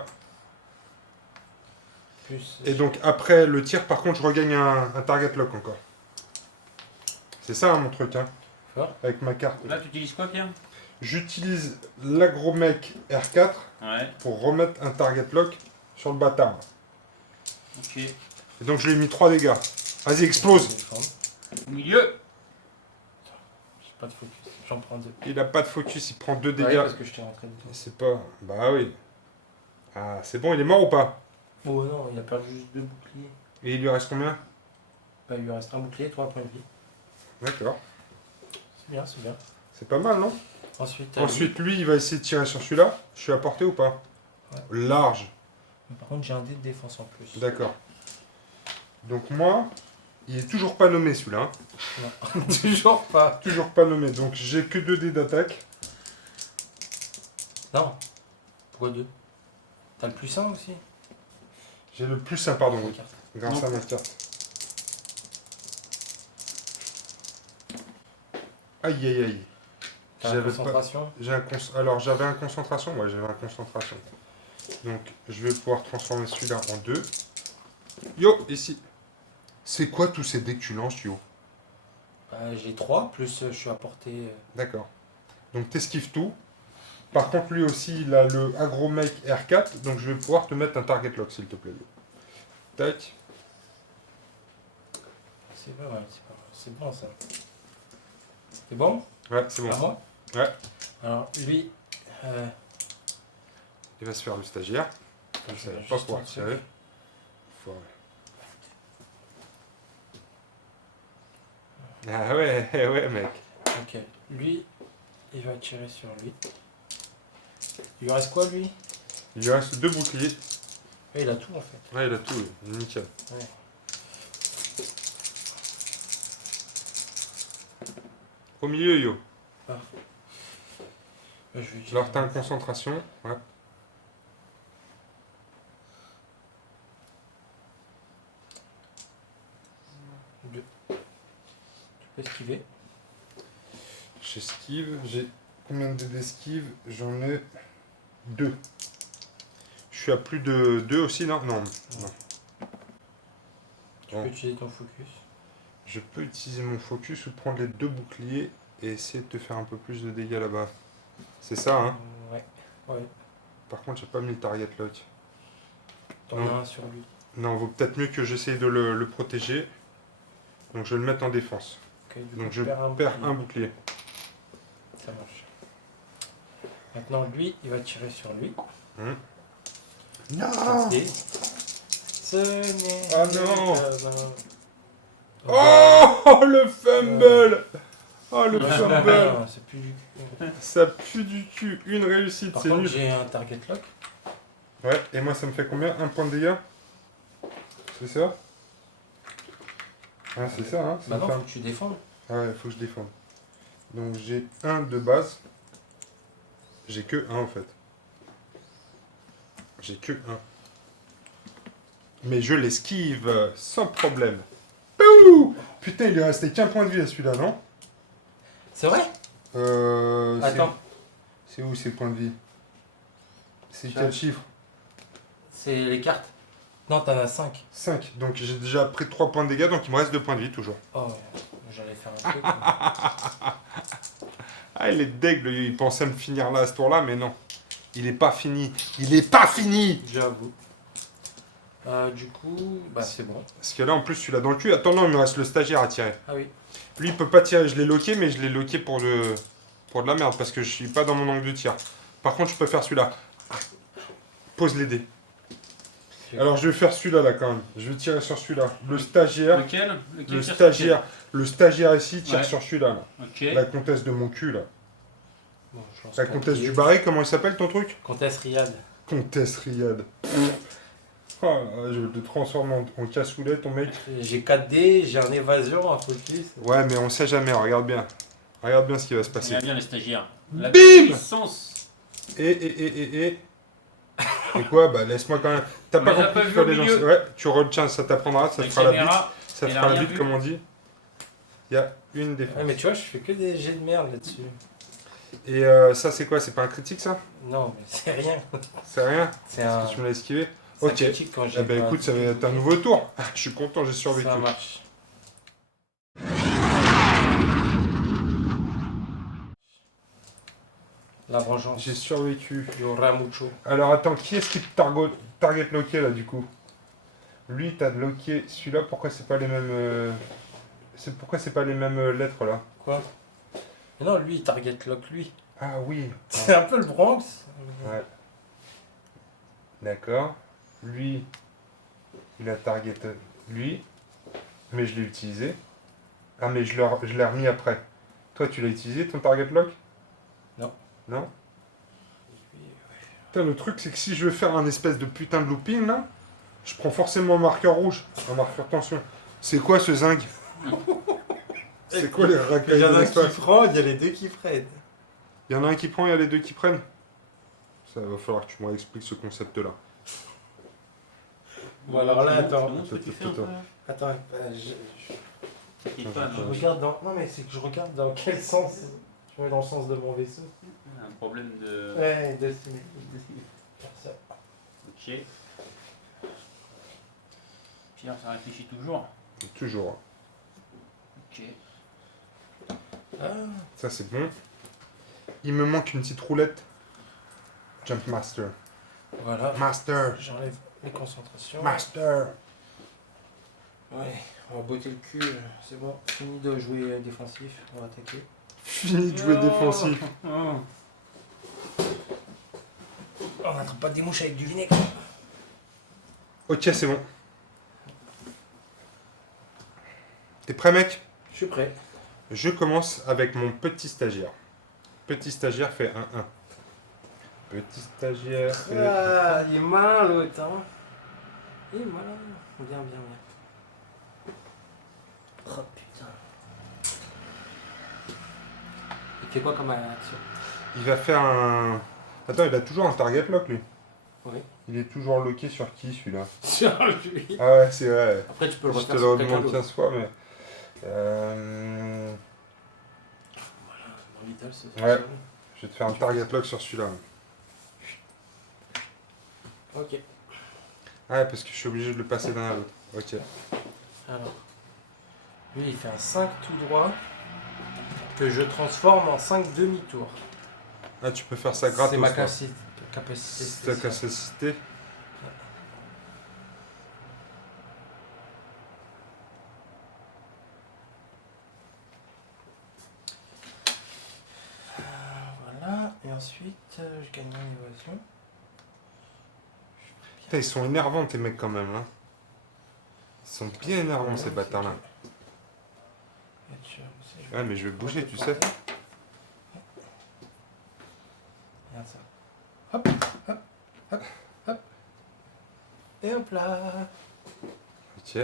Plus, Et donc, après le tir, par contre, je regagne un target lock encore. C'est ça, hein, mon truc, hein. Fort. Avec ma carte. Là, tu utilises quoi, Pierre? J'utilise l'agromec R4 Ouais, pour remettre un target lock sur le bâtard. ok. Et donc, je lui ai mis 3 dégâts. Vas-y, explose! Au milieu. J'ai pas de focus. J'en prends 2. Il a pas de focus, il prend 2 Ouais, dégâts. parce que je t'ai rentré dedans. C'est pas... Bah oui. Ah, c'est bon, il est mort ou pas? Oh non, il a perdu juste 2 boucliers. Et il lui reste combien? Bah, il lui reste un bouclier, 3 points de vie. D'accord. C'est bien, c'est bien. C'est pas mal, non? Ensuite, Ensuite, lui, il va essayer de tirer sur celui-là. Je suis à portée ou pas? Ouais. Large. par contre, j'ai un dé de défense en plus. D'accord. Donc moi, il est toujours pas nommé celui-là. Hein. Non. Toujours pas. Toujours pas nommé. Donc j'ai que 2 dés d'attaque. Non. Pourquoi 2? T'as le plus 1 aussi? J'ai le plus 1, pardon, oui. Carte. Grâce Non. à ma carte. Aïe aïe aïe. T'as la J'avais pas- concentration. Alors j'avais un concentration, ouais j'avais un concentration. Donc je vais pouvoir transformer celui-là en 2. Yo, ici. C'est quoi tous ces dés que tu lances, Yo? J'ai 3, plus je suis à portée. D'accord. Donc t'esquives tout. Par contre lui aussi il a le agromec R4, donc je vais pouvoir te mettre un target lock s'il te plaît. Yo. Tac. C'est pas mal, c'est bon ça. C'est bon? Ouais, c'est bon. À moi? Ouais. Alors, lui. Il va se faire le stagiaire. Je ne je savais vais pas juste pouvoir un tirer. truc. Faut- Ah ouais, ouais mec. Ok. Lui, il va tirer sur lui. Il lui reste quoi lui? Il lui reste 2 boucliers. Il a tout en fait. Ouais, il a tout, nickel. Ouais. Au milieu, Yo. Je vais utiliser- Alors t'as une concentration. Ouais. Deux. Tu peux esquiver. J'esquive. J'ai combien de dés d'esquive? J'en ai 2. Je suis à plus de 2 aussi, non? Non. Non. Tu Bon. peux utiliser ton focus. Je peux utiliser mon focus ou prendre les 2 boucliers et essayer de te faire un peu plus de dégâts là-bas. C'est ça, hein? Ouais. Ouais. Par contre, j'ai pas mis le target lock. T'en Non. as un sur lui. Non, vaut peut-être mieux que j'essaye de le protéger. Donc je vais le mettre en défense. Ok, du coup, Donc tu je perds perds bouclier. un bouclier. Ça marche. Maintenant, lui, il va tirer sur lui. Non! Passer. Ce n'est Ah non. qu'un- Oh, Oh, le fumble! Oh, le bah, fumble! non, c'est plus du cul. Ça pue du cul. Une réussite, Par c'est contre, nul. j'ai un target lock. Ouais, et moi ça me fait combien? 1 point de dégâts? C'est ça? Ah, c'est ça, hein? Ça Bah me non, fait faut un- que tu défendes. Ah ouais, faut que je défende. Donc j'ai 1 de base. J'ai que 1 en fait. J'ai que 1. Mais je l'esquive sans problème. Pouh! Putain, il lui restait qu'un point de vie à celui-là, non? C'est vrai? C'est- Attends, C'est où ces points de vie? C'est Ça. quel chiffre? c'est les cartes. Non, t'en as 5. 5. Donc j'ai déjà pris 3 points de dégâts, donc il me reste 2 points de vie toujours. Oh, j'allais faire un truc. mais- Ah, il est deg, il pensait me finir là à ce tour-là, mais non. Il est pas fini. Il est pas fini! J'avoue. Du coup, bah c'est bon. Parce que là, en plus, celui-là dans le cul. Attends, non, il me reste le stagiaire à tirer. Ah oui. Lui, il peut pas tirer. Je l'ai loqué, mais je l'ai loqué pour de la merde, parce que je suis pas dans mon angle de tir. Par contre, je peux faire celui-là. Pose les dés. Alors, je vais faire celui-là, là, quand même. Je vais tirer sur celui-là. Le stagiaire. Lequel? Le stagiaire. Le stagiaire ici tire Ouais. sur celui-là. Là. Ok. La comtesse de mon cul, là. Bon, je lance La quatre comtesse dés. du barré, comment il s'appelle ton truc? Comtesse Riyad. Comtesse Riyad. Je vais te transformer en cassoulet, ton mec. J'ai 4D, j'ai un évasion, un focus. Ouais, mais on sait jamais, regarde bien. Regarde bien ce qui va se passer. Regarde bien les stagiaires. La Bim puissance. Et quoi? Bah laisse-moi quand même. T'as On pas les a compris pas qu'il vus au fallait milieu. lancer. Ouais, tu retiens, ça t'apprendra, ça te La fera la bite. caméra, Ça te elle a fera la rien bite vu. comme on dit. Il y a une défense. Ouais, mais tu vois, je fais que des jets de merde là-dessus. Et ça c'est quoi? C'est pas un critique ça? Non, mais c'est rien. C'est rien? C'est Parce un. que tu me l'as esquivé. c'est un Ok. critique quand j'ai Eh ben pas écoute, ça va tout être un oublié. nouveau tour. Je suis content, j'ai survécu. Ça marche. La vengeance. J'ai survécu. Du Ramucho. Alors attends, qui est-ce qui te target locké là du coup? Lui, t'as locké celui-là, pourquoi c'est pas les mêmes. Pourquoi c'est pas les mêmes lettres là? Quoi? Mais non, lui, il target lock lui. Ah oui. C'est un peu le Bronx. Ouais. D'accord. Lui, il a target lui, mais je l'ai utilisé. Ah mais je l'ai remis après. Toi, tu l'as utilisé ton target lock? Non. Non? Putain, le truc, c'est que si je veux faire un espèce de putain de looping là, je prends forcément un marqueur rouge, un marqueur tension. C'est quoi ce zinc? C'est quoi les Il racailles y en de a un qui l'espace? prend, il y a les deux qui freinent. Il y en a un qui prend, il y a les deux qui prennent. Ça va falloir que tu me expliques ce concept-là. Bon, alors là, Tu attends. montres ce que tu fais un peu, là Attends, T'inquiète pas, je non. regarde dans. Non, mais c'est que je regarde dans quel sens. Je mets dans le sens de mon vaisseau. Un problème de. Ouais, de symétrie. Faire ça. Ok. Pierre, ça réfléchit toujours. Toujours. Ok. Ah, Ça, c'est bon. Il me manque une petite roulette. Jump Master. voilà. Master. J'enlève les concentrations. Master. Ouais, on va botter le cul. C'est bon. Fini de jouer défensif. On va attaquer. Fini de jouer Oh. défensif. Oh. On n'attrape pas des mouches avec du vinaigre. Ok, c'est bon. T'es prêt, mec? Je suis prêt. Je commence avec mon petit stagiaire. Petit stagiaire fait 1-1. Petit stagiaire fait... Ah, il est malin l'autre. Hein. Il est malin. Bien, bien, bien. Oh putain. Il fait quoi comme action? Il va faire un... Attends, il a toujours un target lock, lui. Oui. Il est toujours locké sur qui, celui-là? Sur lui. Ah ouais, c'est vrai. Après, tu peux le Je te refaire le sur quelqu'un redemande d'autre. 15 fois, mais... Vital, c'est Ouais. Je vais te faire un target lock sur celui-là. Ok. Ouais, parce que je suis obligé de le passer d'un à l'autre. Ok. Alors. Lui, il fait un 5 tout droit. Que je transforme en 5 demi-tours. Ah, tu peux faire ça gratos. C'est ma toi. capacité Ta spéciale. capacité. Voilà. Et ensuite, je gagne mon évasion. Putain, ils sont énervants, tes mecs, quand même. Hein. Ils sont bien énervants, ces bâtards-là. Ouais, mais je vais bouger, tu sais. Regarde ça. Hop, hop, hop, hop. Et hop là. Ok.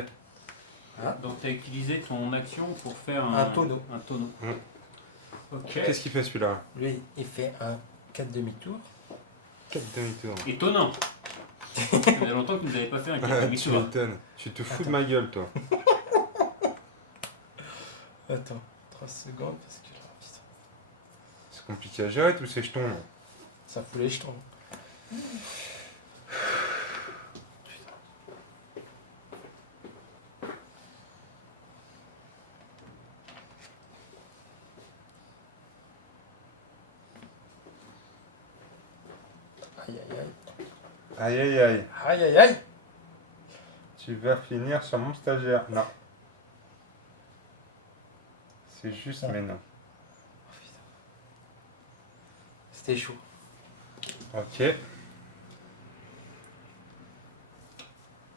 Donc tu as utilisé ton action pour faire Un tonneau. Un tonneau. Mm. Ok. Qu'est-ce qu'il fait, celui-là? Lui, il fait un 4 demi-tours. 4 demi-tours. Étonnant. Ça faisait longtemps que vous n'avez pas fait un Ah, 4 tu demi-tour. m'étonnes. Tu te fous de Attends. ma gueule, toi. Attends, 3 secondes parce que là, putain, C'est compliqué à gérer, tous ces jetons. Là. ça fout les jetons. Aïe aïe aïe. Aïe, aïe, aïe. Aïe aïe aïe. Tu vas finir sur mon stagiaire. Non. C'est juste, mais non. C'était chaud. Ok.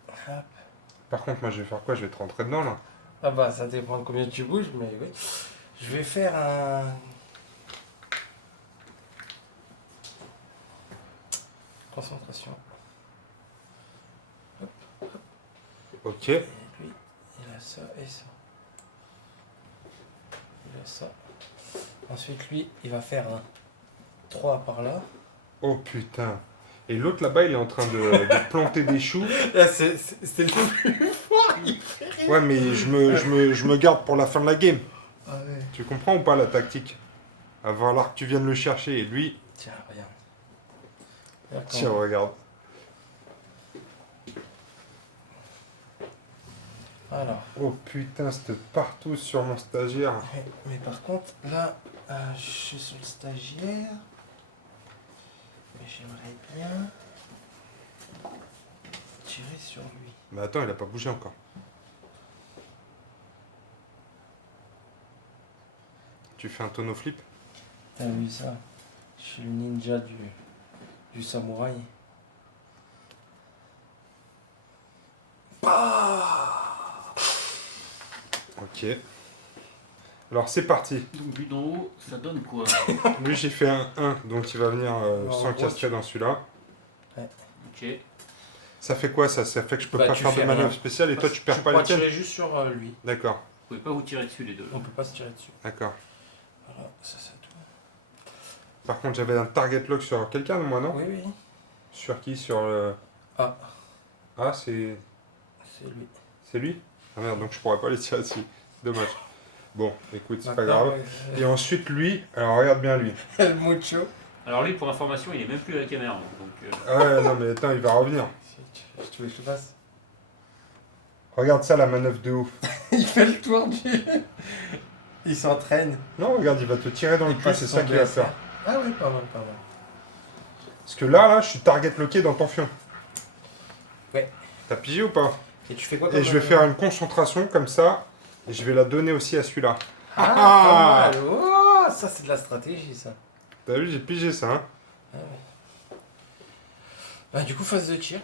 Hop. Par contre, moi, je vais faire quoi? Je vais te rentrer dedans, là. Ah bah ça dépend de combien tu bouges, mais oui. Je vais faire un... Concentration. Hop. Ok. Et lui, il a ça et ça. Il a ça. Ensuite, lui, il va faire un 3 par là. Oh putain. Et l'autre là-bas, il est en train de planter des choux. Là, c'était le plus fort. Il fait rire. Ouais, mais je me garde pour la fin de la game. Ah ouais. Tu comprends ou pas la tactique? Il va falloir que tu viennes le chercher. Et lui, Tiens, regarde. Regarde tiens, comment- regarde. Alors. Oh putain, c'était partout sur mon stagiaire. Mais par contre, là, je suis sur le stagiaire. Mais j'aimerais bien tirer sur lui. Mais attends, il a pas bougé encore. Tu fais un tonneau flip? T'as vu ça? Je suis le ninja du samouraï. Ok. Alors c'est parti. Donc vu d'en haut, ça donne quoi? Lui j'ai fait un 1, donc il va venir en sans gros, cascade dans celui-là. Ok. Ça fait quoi ça? Ça fait que je peux Bah, pas tu faire de fais manœuvre rien. spéciale et toi tu perds pas pourras les tiennes? tirer juste sur lui. D'accord, Vous pouvez pas vous tirer dessus les deux. On peut pas se tirer dessus. d'accord. Voilà, ça tout. Par contre j'avais un target lock sur quelqu'un de moi, non? Oui, oui. Sur qui? Sur le... Ah, Ah c'est... c'est lui. C'est lui? Ah merde, donc je pourrais pas les tirer dessus. Dommage. Bon, écoute, c'est pas Maintenant, grave. Et ensuite lui, alors regarde bien lui. El Mucho. Alors lui, pour information, il est même plus à la caméra. Donc, Ah ouais, non mais attends, il va revenir. Tu veux que je le fasse? Regarde ça la manœuvre de ouf. Il fait le tour du... Il s'entraîne. Non, regarde, il va te tirer dans le cul, c'est ça qu'il va faire. Ah ouais, pas mal, pas mal. Parce que là, je suis target locké dans ton fion. Ouais. T'as pigé ou pas? Et tu fais quoi Et je vais faire une concentration comme ça, et je vais la donner aussi à celui-là. Ah, pas mal. Oh, ça c'est de la stratégie, ça. T'as vu, j'ai pigé ça, hein? Ah ouais. Bah du coup, phase de tir.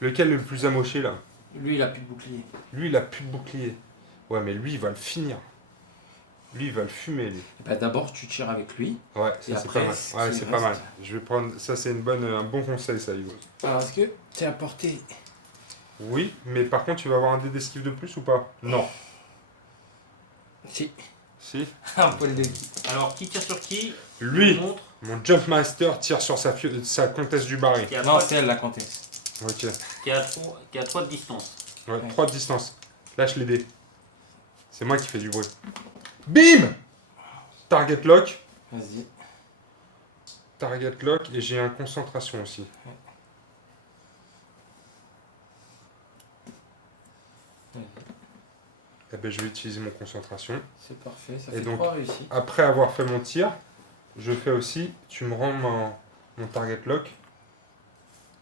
Lequel est le plus amoché là? Lui, il a plus de bouclier. Lui, il a plus de bouclier. Ouais, mais lui, il va le finir. Lui, il va le fumer, lui. Bah d'abord, tu tires avec lui. Ouais, Et ça c'est après, pas mal. ce Ouais, qui c'est pas mal. reste. Je vais prendre. Ça, c'est un bon conseil, ça, Hugo. Alors, est-ce que t'es à portée? Oui, mais par contre, tu vas avoir un dé d'esquive de plus ou pas? Non. Si. Si. Un poil de... alors qui tire sur qui? Lui, Je vous montre. mon Jump Master tire sur sa comtesse du baril. Qui est à Non, 3 c'est elle la comtesse. Ok. qui est à 3 de distance. Ouais, Ouais. 3 de distance. Lâche les dés. C'est moi qui fais du bruit. Bim! Target lock. Vas-y. Target lock. Et j'ai un concentration aussi. Eh ben, je vais utiliser mon concentration. C'est parfait, ça Et fait donc- 3 réussites. Après avoir fait mon tir, je fais aussi, tu me rends mon target lock,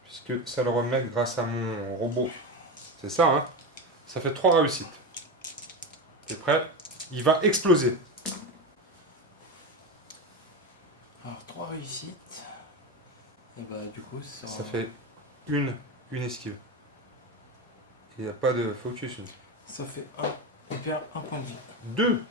puisque ça le remet grâce à mon robot. C'est ça, hein? Ça fait 3 réussites. T'es prêt? Il va exploser. Alors, 3 réussites. Et bah du coup, Ça fait une esquive. Il n'y a pas de focus. Ça fait 1. Il perd 1 point de vie. 2.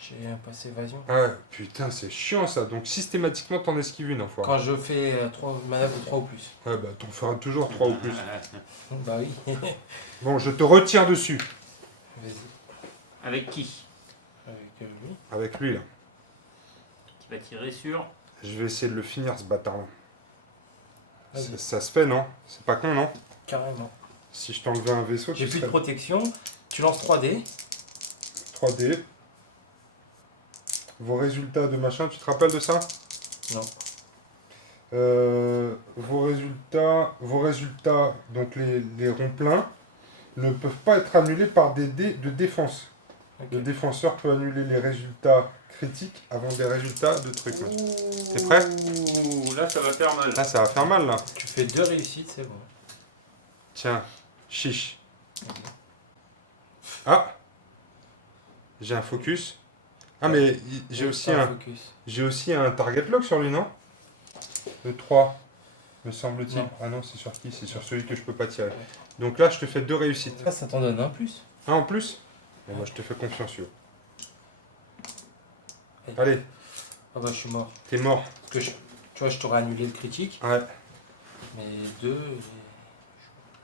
J'ai un passe évasion. Ah ouais, putain, c'est chiant ça. Donc systématiquement, t'en esquives une, fois. Quand je fais 3 manœuvres de 3 ou plus. Ouais, bah t'en feras toujours 3 ou plus. Bah oui. Bon, je te retire dessus. Vas-y. Avec qui? Avec lui. Avec lui, là. Qui va tirer sur. Je vais essayer de le finir, ce bâtard-là. Vas-y. Ça se fait, non? C'est pas con, non? Carrément. Si je t'enlevais un vaisseau, J'ai tu plus de serais protection. Tu lances 3D. 3D. Vos résultats de machin, tu te rappelles de ça? Non. Vos résultats, donc les ronds pleins, ne peuvent pas être annulés par des dés de défense. Ok. Le défenseur peut annuler les résultats critiques avant des résultats de trucs. Là. T'es prêt? Ouh, là ça va faire mal. Là, ça va faire mal, là. Tu fais 2 réussites, c'est bon. Tiens, chiche. Ah! J'ai un focus. Ah, mais j'ai aussi Pas un... focus. J'ai aussi un target lock sur lui, non? Le 3, me semble-t-il. Non. Ah non, c'est sur qui? C'est sur celui que je peux pas tirer. Donc là, je te fais 2 réussites. Ça t'en donne un plus. Ah, en plus? Bon, moi, je te fais confiance, yo. Allez, Ah bah je suis mort. t'es mort. Parce que tu vois, je t'aurais annulé le critique. Ouais. Mais 2...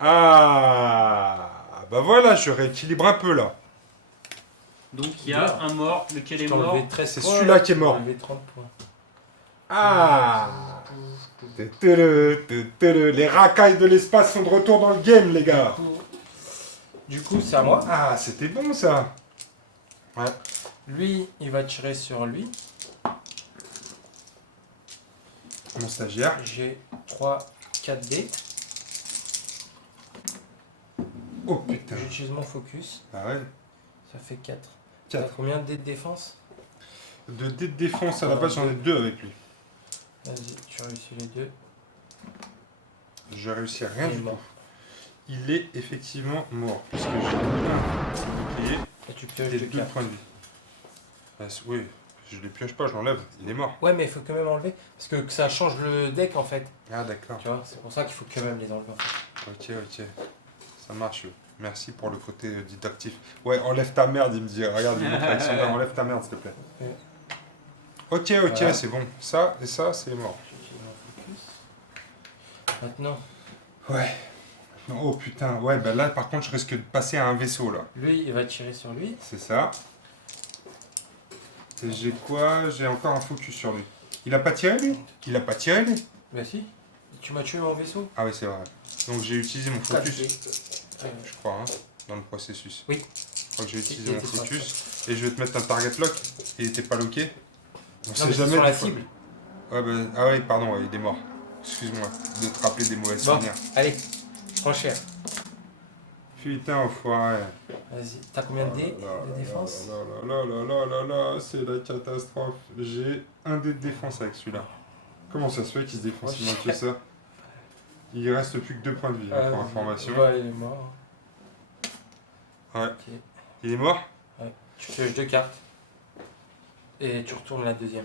Ah, bah voilà, je rééquilibre un peu là. Donc il y a un mort, lequel est Je t'ai mort. enlevé 13 C'est points, celui-là qui est je t'ai mort. enlevé 30 points. Ah, les racailles de l'espace sont de retour dans le game, les gars. Du coup, c'est à moi. Ah, c'était bon ça. Ouais. Lui, il va tirer sur lui. Mon stagiaire. J'ai 3, 4 dés. Oh putain. J'utilise mon focus. Ah ouais. Ça fait 4. 4. T'as combien de dés de défense? De dés de défense à la base, j'en ai 2 avec lui. Vas-y, tu réussis les deux. Je réussis rien Il est du mort. tout. Il est effectivement mort. Puisque j'ai un bouclier Et tu pioches et de 2 4. points de vie. Ah, oui, je les pioche pas, je l'enlève. Il est mort. Ouais, mais il faut quand même enlever. Parce que ça change le deck en fait. Ah d'accord. Tu vois, c'est pour ça qu'il faut quand même les enlever. En fait. Ok. Ça marche. Merci pour le côté didactif. Ouais, enlève ta merde, il me dit. Regarde, il montre avec son doigt, enlève ta merde, s'il te plaît. Ouais. Ok, Voilà. c'est bon. Ça et ça, c'est mort. J'utilise mon focus. Maintenant, Ouais. Oh putain, ouais, bah là, par contre, je risque de passer à un vaisseau, là. lui, il va tirer sur lui. C'est ça. Et j'ai quoi? J'ai encore un focus sur lui. Il a pas tiré, lui? Il a pas tiré, lui? Bah si. Tu m'as tué mon vaisseau. Ah oui, c'est vrai. Donc j'ai utilisé mon 4 focus, dés. je crois, hein, dans le processus. Oui. Je crois que j'ai utilisé Il mon était pas focus. Et je vais te mettre un target lock. Il était pas locké. On Non, sait mais c'est jamais sur la des fois. cible. Ouais, bah, ah oui, pardon, ouais, il est mort. Excuse-moi de te rappeler des mauvais Bon, souvenirs. allez, prends cher. Putain, enfoiré. Vas-y, t'as combien de dés de défense? Là, c'est la catastrophe. J'ai un dé de défense avec celui-là. Comment ça se fait qu'il se défend si mal que ça? Il reste plus que 2 points de vie, hein, pour information. Ouais, il est mort. Ouais. Ok. Il est mort? Tu pioches 2 cartes. Et tu retournes la deuxième.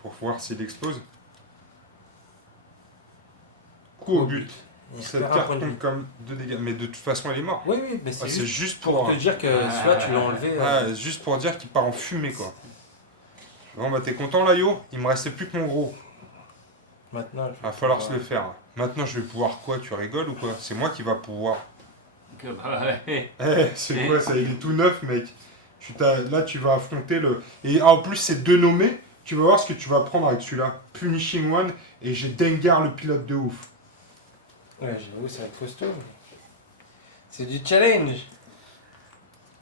Pour voir s'il explose. Coup au but. Il Cette perd un carte point de vie. compte comme 2 dégâts. Mais de toute façon, il est mort. Oui, oui, mais c'est Ah, c'est juste juste pour pour. te dire que celui-là, tu l'as enlevé. Juste pour dire qu'il part en fumée, quoi. Bon, bah, t'es content là, Yo? Il me restait plus que mon gros. Maintenant, je vais Va falloir se pouvoir- le faire. Maintenant, je vais pouvoir quoi? Tu rigoles ou quoi? C'est moi qui va pouvoir. Donc, bah, ouais. C'est quoi ça? Il est tout neuf, mec. Là, tu vas affronter le. Et en plus, c'est deux nommés. Tu vas voir ce que tu vas prendre avec celui-là. Punishing One. Et j'ai Dengar, le pilote de ouf. Ouais, j'avoue, ça va être costaud. mais c'est du challenge.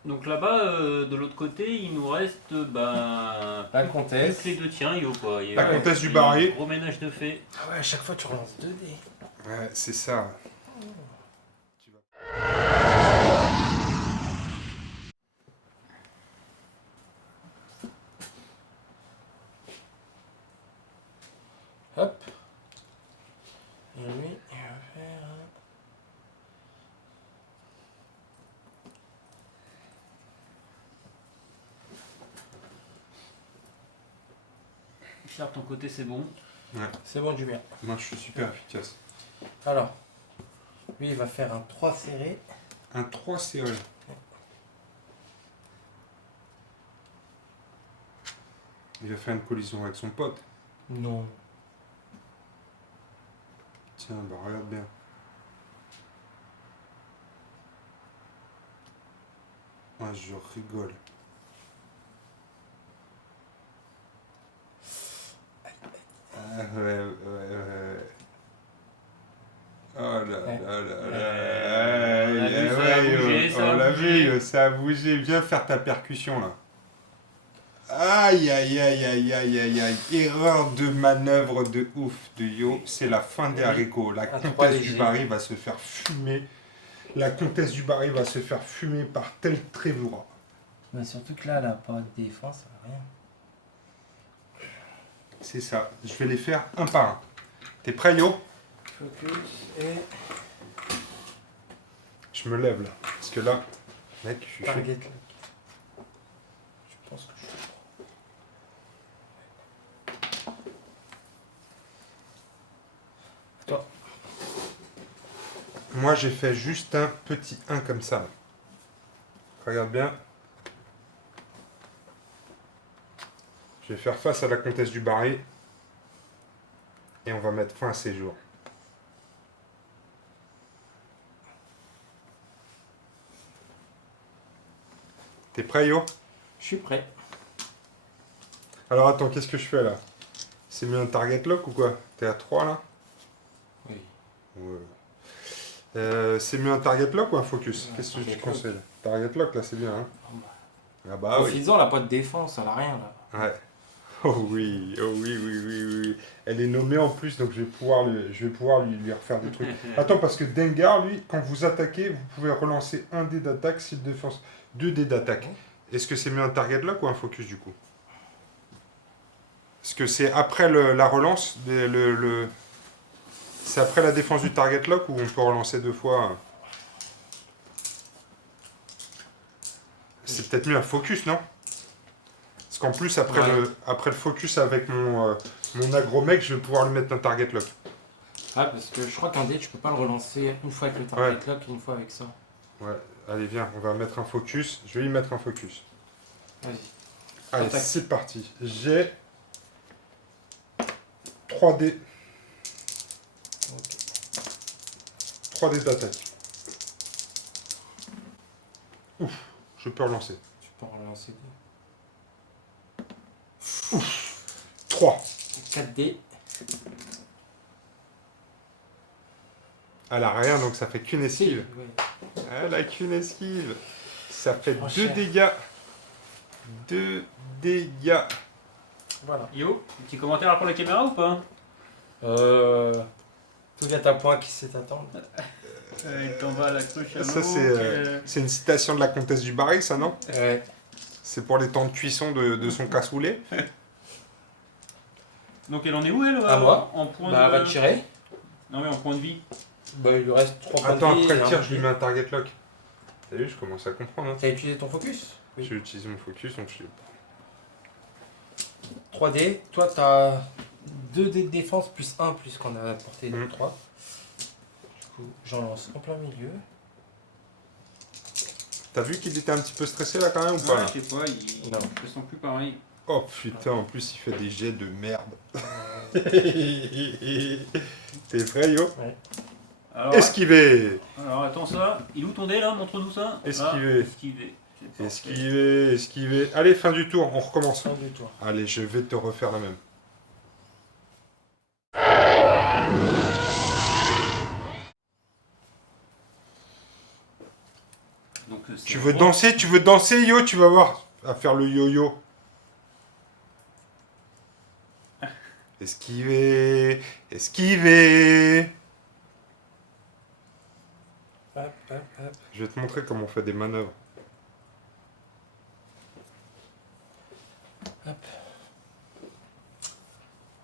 Donc là-bas, de l'autre côté, il nous reste La plus comtesse. que les deux tiens, yo quoi. Il y La a- comtesse du il y a un baril. Gros ménage de fait. Ah ouais, à chaque fois, tu relances 2 dés. Ouais, c'est ça. Hop. Et lui, il va faire. Richard, ton côté, c'est bon. C'est bon, du bien. Moi, je suis super efficace. Alors, lui, il va faire un 3 serré. Un 3 serré. Il va faire une collision avec son pote. Non. Tiens, bah regarde bien. Ouais, je rigole. Ah, ouais. Oh là là là là. On a vu, ça a Ouais, bougé, ça a on l'a bougé. vu, ça a bougé. Viens faire ta percussion là. Aïe aïe aïe aïe aïe aïe aïe. Erreur de manœuvre de ouf de Yo. C'est la fin des haricots. La Un trois comtesse du léger. Barry va se faire fumer. La comtesse du Barry va se faire fumer par tel Trévoura. Mais surtout que là, elle a pas de défense, elle a rien. C'est ça. Je vais les faire un par un. T'es prêt, Yo? Focus et Je me lève là. Parce que là, mec, je suis chaud. target lock. Je pense que je suis. Toi. Moi, j'ai fait juste un petit 1 comme ça. Regarde bien. Je vais faire face à la comtesse du Barry. Et on va mettre fin à ses jours. T'es prêt, Yo? Je suis prêt. Alors attends, qu'est-ce que je fais là? C'est mis un target lock ou quoi? T'es à 3 là? Oui. Ouais. C'est mieux un target lock ou un focus? Ouais, Qu'est-ce que target tu lock. conseilles? Target lock là, c'est bien, hein? Ah bah oui. Profitons, elle a pas de défense, elle a rien là. Ouais. Oh oui, oh oui, oui, oui, oui, oui. Elle est nommée en plus, donc je vais pouvoir lui refaire des trucs. Attends, parce que Dengar, lui, quand vous attaquez, vous pouvez relancer un dé d'attaque s'il défense 2 dés d'attaque. Est-ce que c'est mieux un target lock ou un focus du coup? Est-ce que c'est après la relance, c'est après la défense du target lock ou on peut relancer 2 fois? C'est peut-être mieux un focus, non? Parce qu'en plus, après, Ouais. après le focus avec mon agro-mec, je vais pouvoir lui mettre un target lock. Ah, parce que je crois qu'un dé, tu peux pas le relancer une fois avec le target lock et une fois avec ça. Ouais, allez, viens, on va mettre un focus. Je vais lui mettre un focus. Vas-y. Allez, Attaque. c'est parti. J'ai 3 dés. Ok. 3 dés d'attaque. Ouf, je peux relancer. Tu peux en relancer 3. 4 dés. Elle a rien, donc ça fait qu'une Si, esquive. ouais. Elle a qu'une esquive. Ça fait Moins 2 cher. dégâts. 2 dégâts. Voilà. Yo, petit commentaire pour la caméra ou pas? Tout vient à point qui sait attendre. Il t'en va à la cloche à Ça, l'eau, c'est une citation de la comtesse du Barry, ça, non? Ouais. C'est pour les temps de cuisson de son cassoulet. Donc elle en est où elle À moi. En point Bah, de... va te tirer. Non mais en point de vie. Bah, il lui reste 3 points Attends, de vie. après et le un tir, je lui dé. mets un target lock. T'as vu, je commence à comprendre. Hein. T'as utilisé ton focus? Oui. J'ai utilisé mon focus, donc je... 3 dés. Toi, t'as 2 dés de défense plus 1 plus qu'on a apporté Mm. 3. Du coup, j'en lance en plein milieu. T'as vu qu'il était un petit peu stressé là quand même ou Ouais, pas là je sais pas, il Non. je le sens plus pareil. Oh putain, en plus il fait des jets de merde. T'es prêt, Yo? Alors, Esquiver. alors attends ça, il est où ton dé là? Montre-nous ça. Esquiver. Là, esquiver. C'est parfait. Esquiver, esquiver. Allez, fin du tour, on recommence. Fin du tour. Allez, je vais te refaire la même. Donc, c'est Tu un veux gros- danser, Yo? Tu vas voir. À faire le yo-yo. Esquiver, esquiver. Hop, hop, hop. Je vais te montrer comment on fait des manœuvres.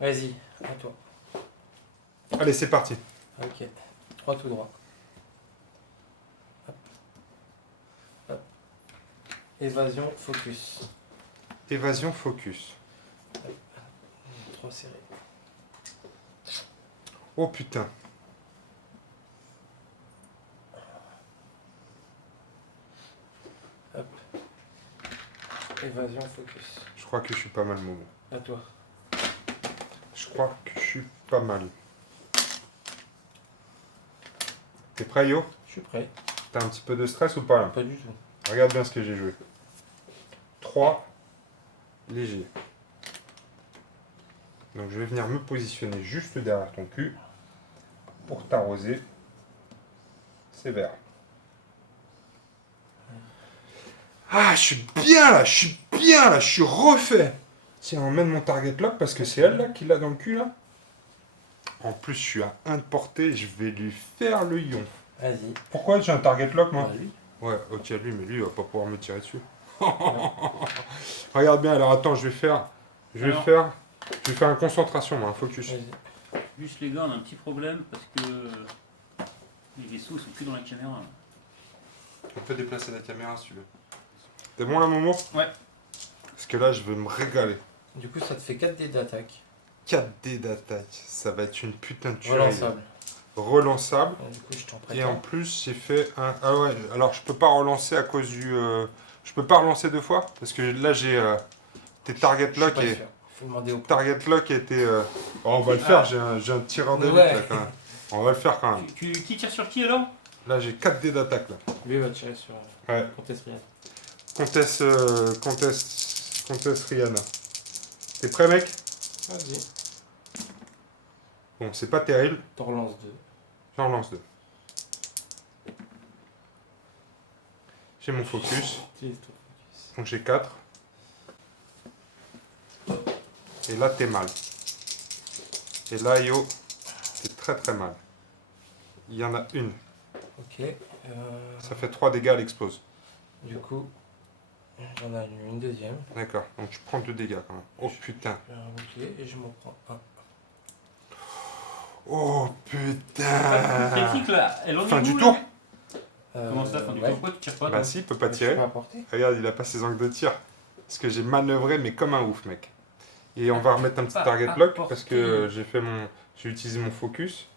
Vas-y, à toi. Allez, c'est parti. Ok. 3 tout droit. Hop. Hop. Évasion, focus. Évasion, focus. 3 serré. Oh putain. Hop. Évasion, focus. Je crois que je suis pas mal, Momo. À toi. Je crois que je suis pas mal. T'es prêt, Yo? Je suis prêt. T'as un petit peu de stress ou pas là? Pas du tout. Regarde bien ce que j'ai joué. 3 léger. Donc je vais venir me positionner juste derrière ton cul pour t'arroser sévère. Ah, je suis bien là, je suis bien là, je suis refait. Tiens, emmène mon target lock parce que c'est elle là qui l'a dans le cul là. En plus, je suis à 1 de portée, je vais lui faire le ion. Vas-y. Pourquoi j'ai un target lock moi? Bah, lui. Ouais, ok, lui, mais lui, il va pas pouvoir me tirer dessus. Regarde bien, alors attends, je vais faire une concentration, moi, un focus. Vas-y. Juste les gars, on a un petit problème parce que les vaisseaux sont plus dans la caméra. On peut déplacer la caméra si tu veux. T'es bon là, Momo? Ouais. Parce que là, je vais me régaler. Du coup, ça te fait 4 dés d'attaque. 4 dés d'attaque, ça va être une putain de tuerie. Relançable. Relançable. Du coup, je t'en prête Et un. en plus, j'ai fait un... Ah ouais, alors je peux pas relancer à cause du... Je peux pas relancer 2 fois? Parce que là, j'ai... Tes target Je suis lock pas et... sûr. Faut demander au Target lock était... Oh, on va le faire, j'ai un tireur d'élite Ouais. là quand même. On va le faire quand même. Qui tire sur qui alors? Là j'ai 4 dés d'attaque là. Lui va tirer sur Ouais. pour t'essuyer. Comtesse Rihanna. T'es prêt, mec? Vas-y. Bon, c'est pas terrible. T'en relances 2. J'en lance 2. J'ai mon focus. Utilise ton focus. Donc j'ai 4. Et là, t'es mal. Et là, yo, t'es très très mal. Il y en a une. Ok. Ça fait 3 dégâts, elle explose. Du coup, j'en ai une deuxième. D'accord, donc je prends 2 dégâts quand même. Oh putain. Je fais un bouclier et je m'en prends un. Oh putain. Critique là, elle en est Fin où, du là tour. Comment ça, fin du ouais. tour? Pourquoi tu tires pas Bah toi si, il peut pas Je tirer. peux apporter. Regarde, il a pas ses angles de tir. Parce que j'ai manœuvré, mais comme un ouf, mec. Et on va remettre un petit target lock parce que j'ai utilisé mon focus.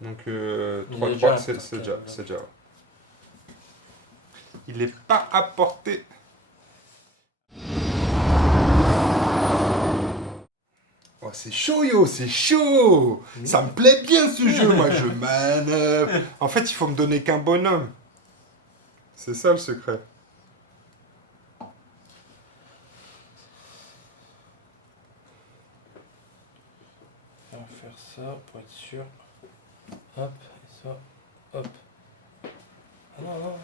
Donc Il est 3-3, déjà c'est un déjà. target C'est déjà. Il est pas à portée. Oh, c'est chaud, yo, c'est chaud. Ça me plaît bien ce jeu, moi je manœuvre. En fait, il faut me donner qu'un bonhomme. C'est ça le secret. On va faire ça pour être sûr. Hop, et ça, hop. Ah non, non.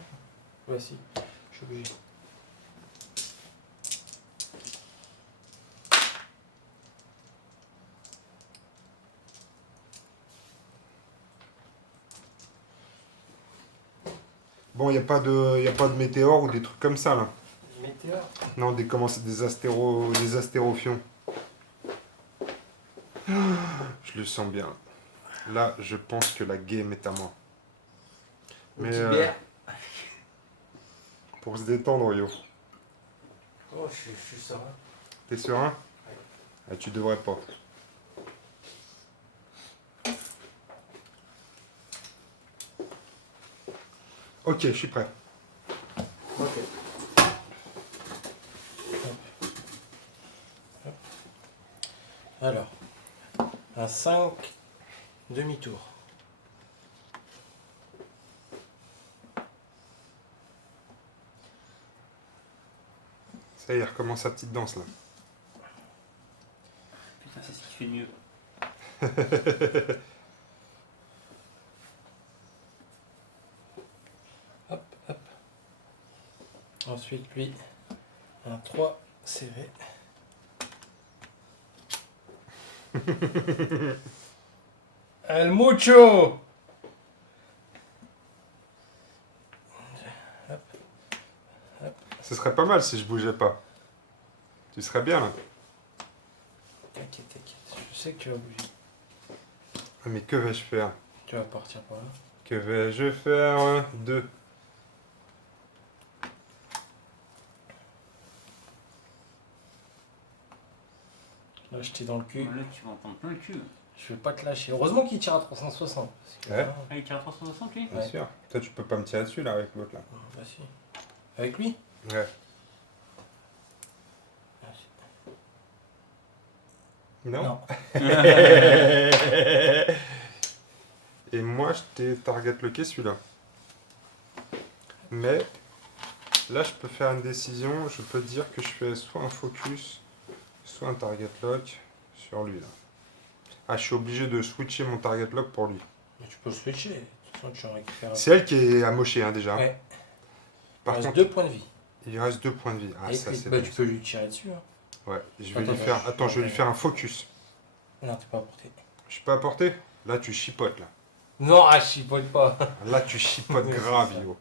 Voici. Je suis obligé. Bon, il n'y a pas de météore ou des trucs comme ça, là. Météore. Non, des astérophions. Je le sens bien. Là, je pense que la game est à moi. Mais pour se détendre, yo. Oh, je suis serein. T'es serein? Ah, tu devrais pas. Ok, je suis prêt. Ok. Alors, un 5 demi-tour. Ça y est, il recommence sa petite danse là. Putain, c'est ce qui fait de mieux. Hop, hop. Ensuite, lui, un 3 serré. El mucho. Ce serait pas mal si je bougeais pas. Tu serais bien là. T'inquiète, t'inquiète. Je sais que tu vas bouger. Ah, mais que vais-je faire? Tu vas partir par là. Que vais-je faire? 2. Là, je t'ai dans le cul. Là, tu vas en prendre plein le cul. Je vais pas te lâcher. Heureusement qu'il tire à 360. Parce que, Ouais. Ah, il tire à 360 lui? Bien Ouais. sûr. Toi, tu peux pas me tirer dessus là avec l'autre là. Bah si. Avec lui. Ouais. Ah, si. Non. Non. Et moi, je t'ai target locké celui-là. Mais là, je peux faire une décision. Je peux dire que je fais soit un focus, soit un target lock sur lui là. Ah, je suis obligé de switcher mon target lock pour lui. Mais tu peux le switcher. De toute façon, tu en récupères. C'est elle qui est amochée hein, déjà. Ouais. Par Il reste contre, 2 points de vie. il reste 2 points de vie. Ah, Avec ça lui. c'est Bah, bien. tu peux lui tirer dessus. Hein. Ouais, je vais Attends, lui faire. je- Attends, je vais lui faire un focus. Non, t'es pas à portée. Je suis pas à portée. Là, tu chipotes là. Non, ah, je chipote pas. Là, tu chipotes Ouais, c'est grave, ça. yo.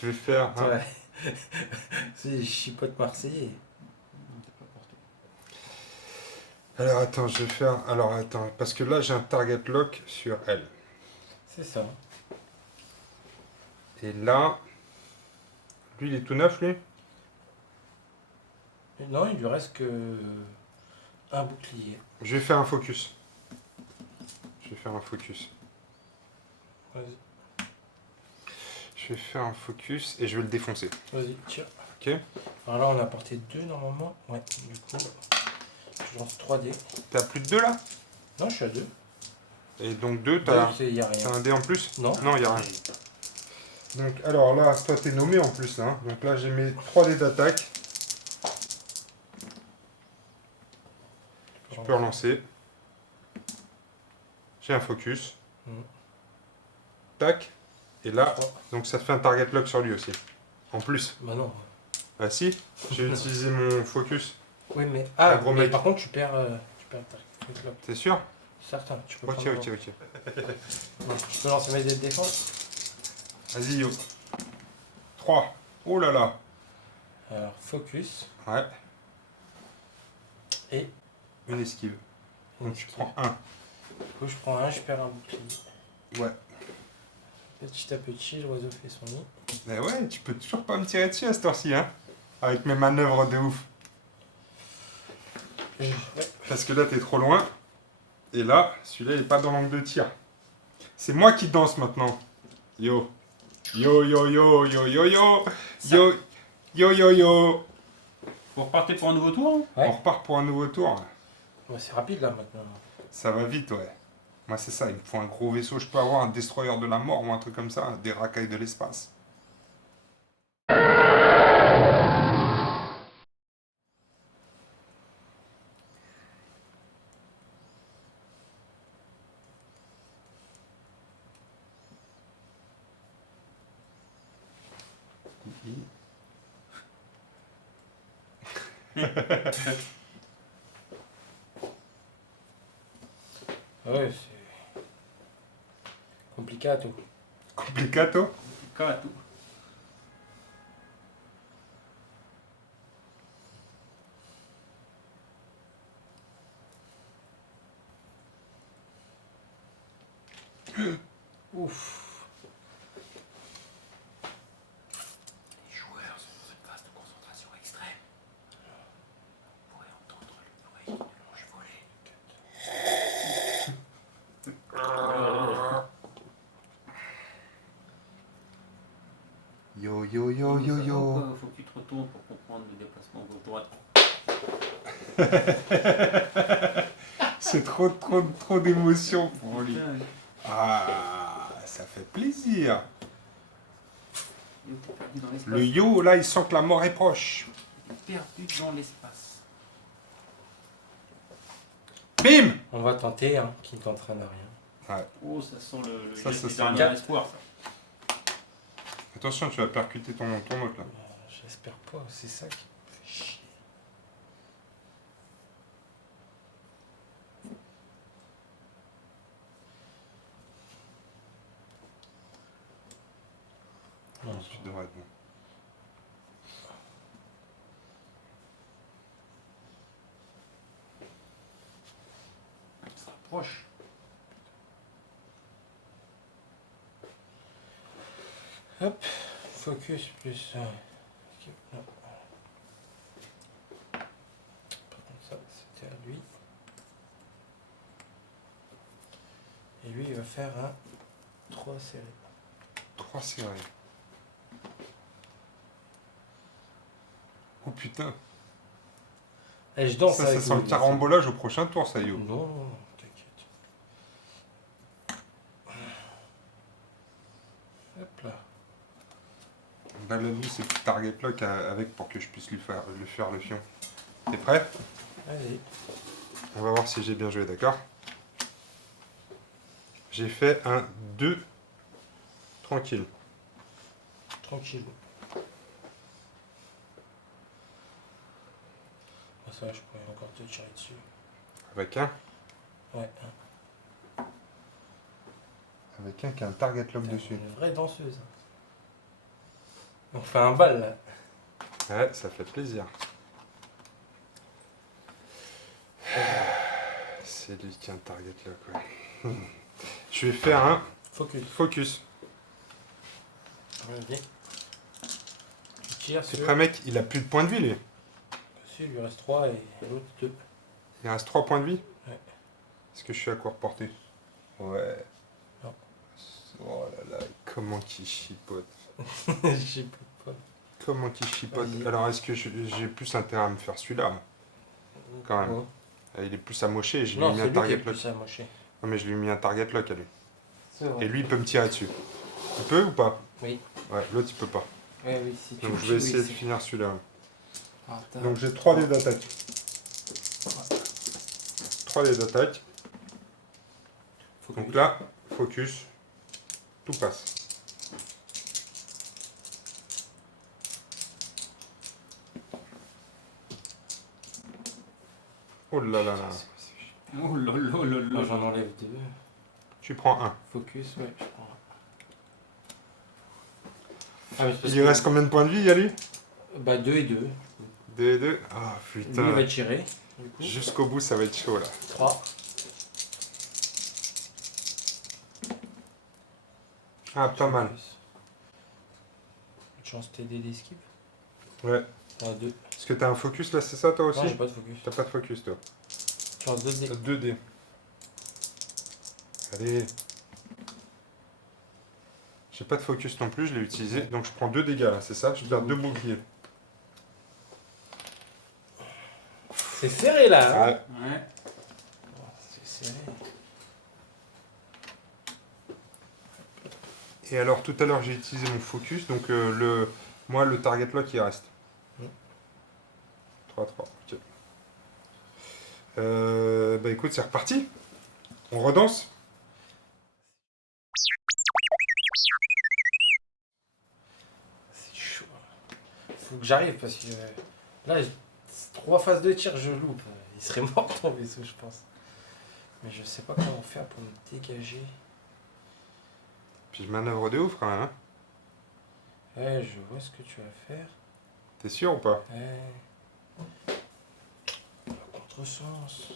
Je vais faire. un- Ouais. C'est chipote marseillais. Alors attends, je vais faire. Alors attends, parce que là j'ai un target lock sur elle. C'est ça. Et là, lui il est tout neuf lui. Et non, il lui reste que un bouclier. Je vais faire un focus. Je vais faire un focus. Vas-y, Je vais faire un focus et je vais le défoncer. vas-y, tire. Ok. Alors là, on a porté 2 normalement. Ouais, du coup, je lance 3 dés. T'as plus de 2 là? Non, je suis à 2. Et donc 2, t'as Il n'y a t'as rien. un dé en plus? Non. Non, il y a rien. Donc, alors là, toi, t'es nommé en plus, là. Hein. Donc là, j'ai mes 3 dés d'attaque. Je peux relancer. J'ai un focus. Tac. Et là, donc ça te fait un target lock sur lui aussi. En plus. Bah non. Ah si, j'ai utilisé mon focus. Oui, mais. Un Ah, gros mais mec. par contre, tu perds ta clope. T'es sûr? Certain, tu peux Ok, prendre ok, ok. Non, je peux lancer mes dés de défense. Vas-y, yo. 3. Oh là là. Alors, focus. Ouais. Et. Une esquive. une Donc tu esquive. prends un. Du coup, je prends un, je perds un bouclier. Ouais. Petit à petit, l'oiseau fait son nid. Mais ouais, tu peux toujours pas me tirer dessus à cette heure-ci, hein. Avec mes manœuvres de ouf. Ouais. Parce que là, t'es trop loin. Et là, celui-là, il est pas dans l'angle de tir. C'est moi qui danse maintenant. Yo. Yo, yo, yo, yo, yo, yo. Yo, yo, yo, yo. Vous repartez pour un nouveau tour? Ouais. On repart pour un nouveau tour. Ouais, c'est rapide là maintenant. Ça va vite, ouais. Moi, c'est ça. Il me faut un gros vaisseau. Je peux avoir un destroyer de la mort ou un truc comme ça. Des racailles de l'espace. Ouais, c'est. Complicato. Complicato. Kato. Ouf. Les joueurs sont dans une phase de concentration extrême. Vous pourrez entendre le bruit d'une longe volée. Yo, yo, yo, yo, yo. Faut que tu te retournes pour comprendre le déplacement gauche-droite. C'est trop d'émotions pour lui. Ah, ça fait plaisir. Yo, t'es perdu dans l'espace. Le yo, là, il sent que la mort est proche. T'es perdu dans l'espace. Bim! On va tenter, hein, qui ne t'entraîne à rien. Oh, ça sent le Ça, jet ça du sent dernier le- espoir, ça. Attention, tu vas percuter ton autre là. J'espère pas, c'est ça qui me fait chier. Non, Tu devrais être bon. Il se rapproche. Hop, focus plus. Ok, non. Par contre, ça, c'était à lui. Et lui, il va faire un 3 serré. 3 serrés. Oh putain. Et je danse Ça avec sent le lui, carambolage au prochain tour, ça, yo. Non, non, t'inquiète. Hop là. Là, lui, c'est le target lock avec pour que je puisse lui faire le fion. T'es prêt? Allez. On va voir si j'ai bien joué, d'accord? J'ai fait un 2 tranquille. Tranquille. Ah, ça, je pourrais encore te tirer dessus. Avec un? Ouais, Avec un qui a un target lock t'es dessus. une vraie danseuse. On fait un bal là. Ouais, ça fait plaisir. C'est lui qui a un target lock, ouais. Je vais faire un Focus. focus. Vas-y. Tu tires C'est sur. prêt, mec? Il a plus de points de vie, lui. Il lui reste 3 et l'autre 2. Il reste 3 points de vie? Ouais. Est-ce que je suis à court portée? Ouais. Non. Oh là là, comment qu'il chipote. J'ai pas. Comment qu'il chipote. Vas-y. Alors, est-ce que j'ai plus intérêt à me faire celui-là? Quand même. Ouais. Il est plus amoché et je lui ai Non, mis c'est un lui qui est target le lock. plus amoché. Non, mais je lui ai mis un target lock à lui. C'est vrai. Et lui, il peut me tirer dessus. Il peut ou pas? Oui. Ouais, l'autre il peut pas. Ouais, oui, si tu Donc le je vais tues, essayer oui, de finir celui-là. Ah, t'as- Donc j'ai 3 dés d'attaque. 3 dés d'attaque. Faut Donc que- là, focus. Tout passe. Oh là là là. Oh là là là Moi là. j'en enlève 2. Tu prends un. Focus, ouais, je prends. Ah, mais c'est parce Il que- reste combien de points de vie, Yali? Bah 2 et 2. 2 et 2. Ah Lui il putain. va tirer. Du coup. Jusqu'au bout, ça va être chaud là. 3. Ah, pas mal. Chance TD d'esquive. Ouais. Ah, 2. Est-ce que t'as un focus là, c'est ça toi aussi? Non, j'ai pas de focus. T'as pas de focus toi. Chance 2 D. T'as 2 dés. Allez. J'ai pas de focus non plus, je l'ai utilisé. Donc je prends 2 dégâts là, c'est ça? Je perds 2 boucliers. C'est serré là. Hein. Ouais. Ouais. C'est serré. Et alors tout à l'heure j'ai utilisé mon focus, donc moi le target lock il reste. Mm. 3-3, ok. Bah écoute, c'est reparti. On redanse. C'est chaud. Faut que j'arrive parce que là, 3 phases de tir, je loupe. Il serait mort ton vaisseau, je pense. Mais je sais pas comment faire pour me dégager. Puis je manœuvre de ouf quand même. Hein. Ouais, je vois ce que tu vas faire. T'es sûr ou pas? Ouais. Le contresens.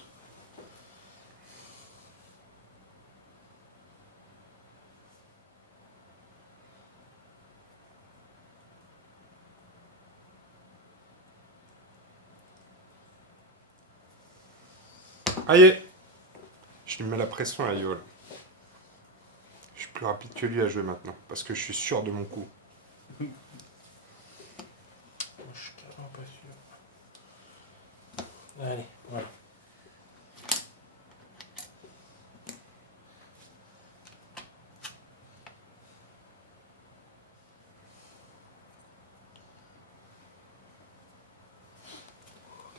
Aïe. Je lui mets la pression à Yo là. Je suis plus rapide que lui à jouer maintenant, parce que je suis sûr de mon coup. Je suis carrément pas sûr. Allez, voilà.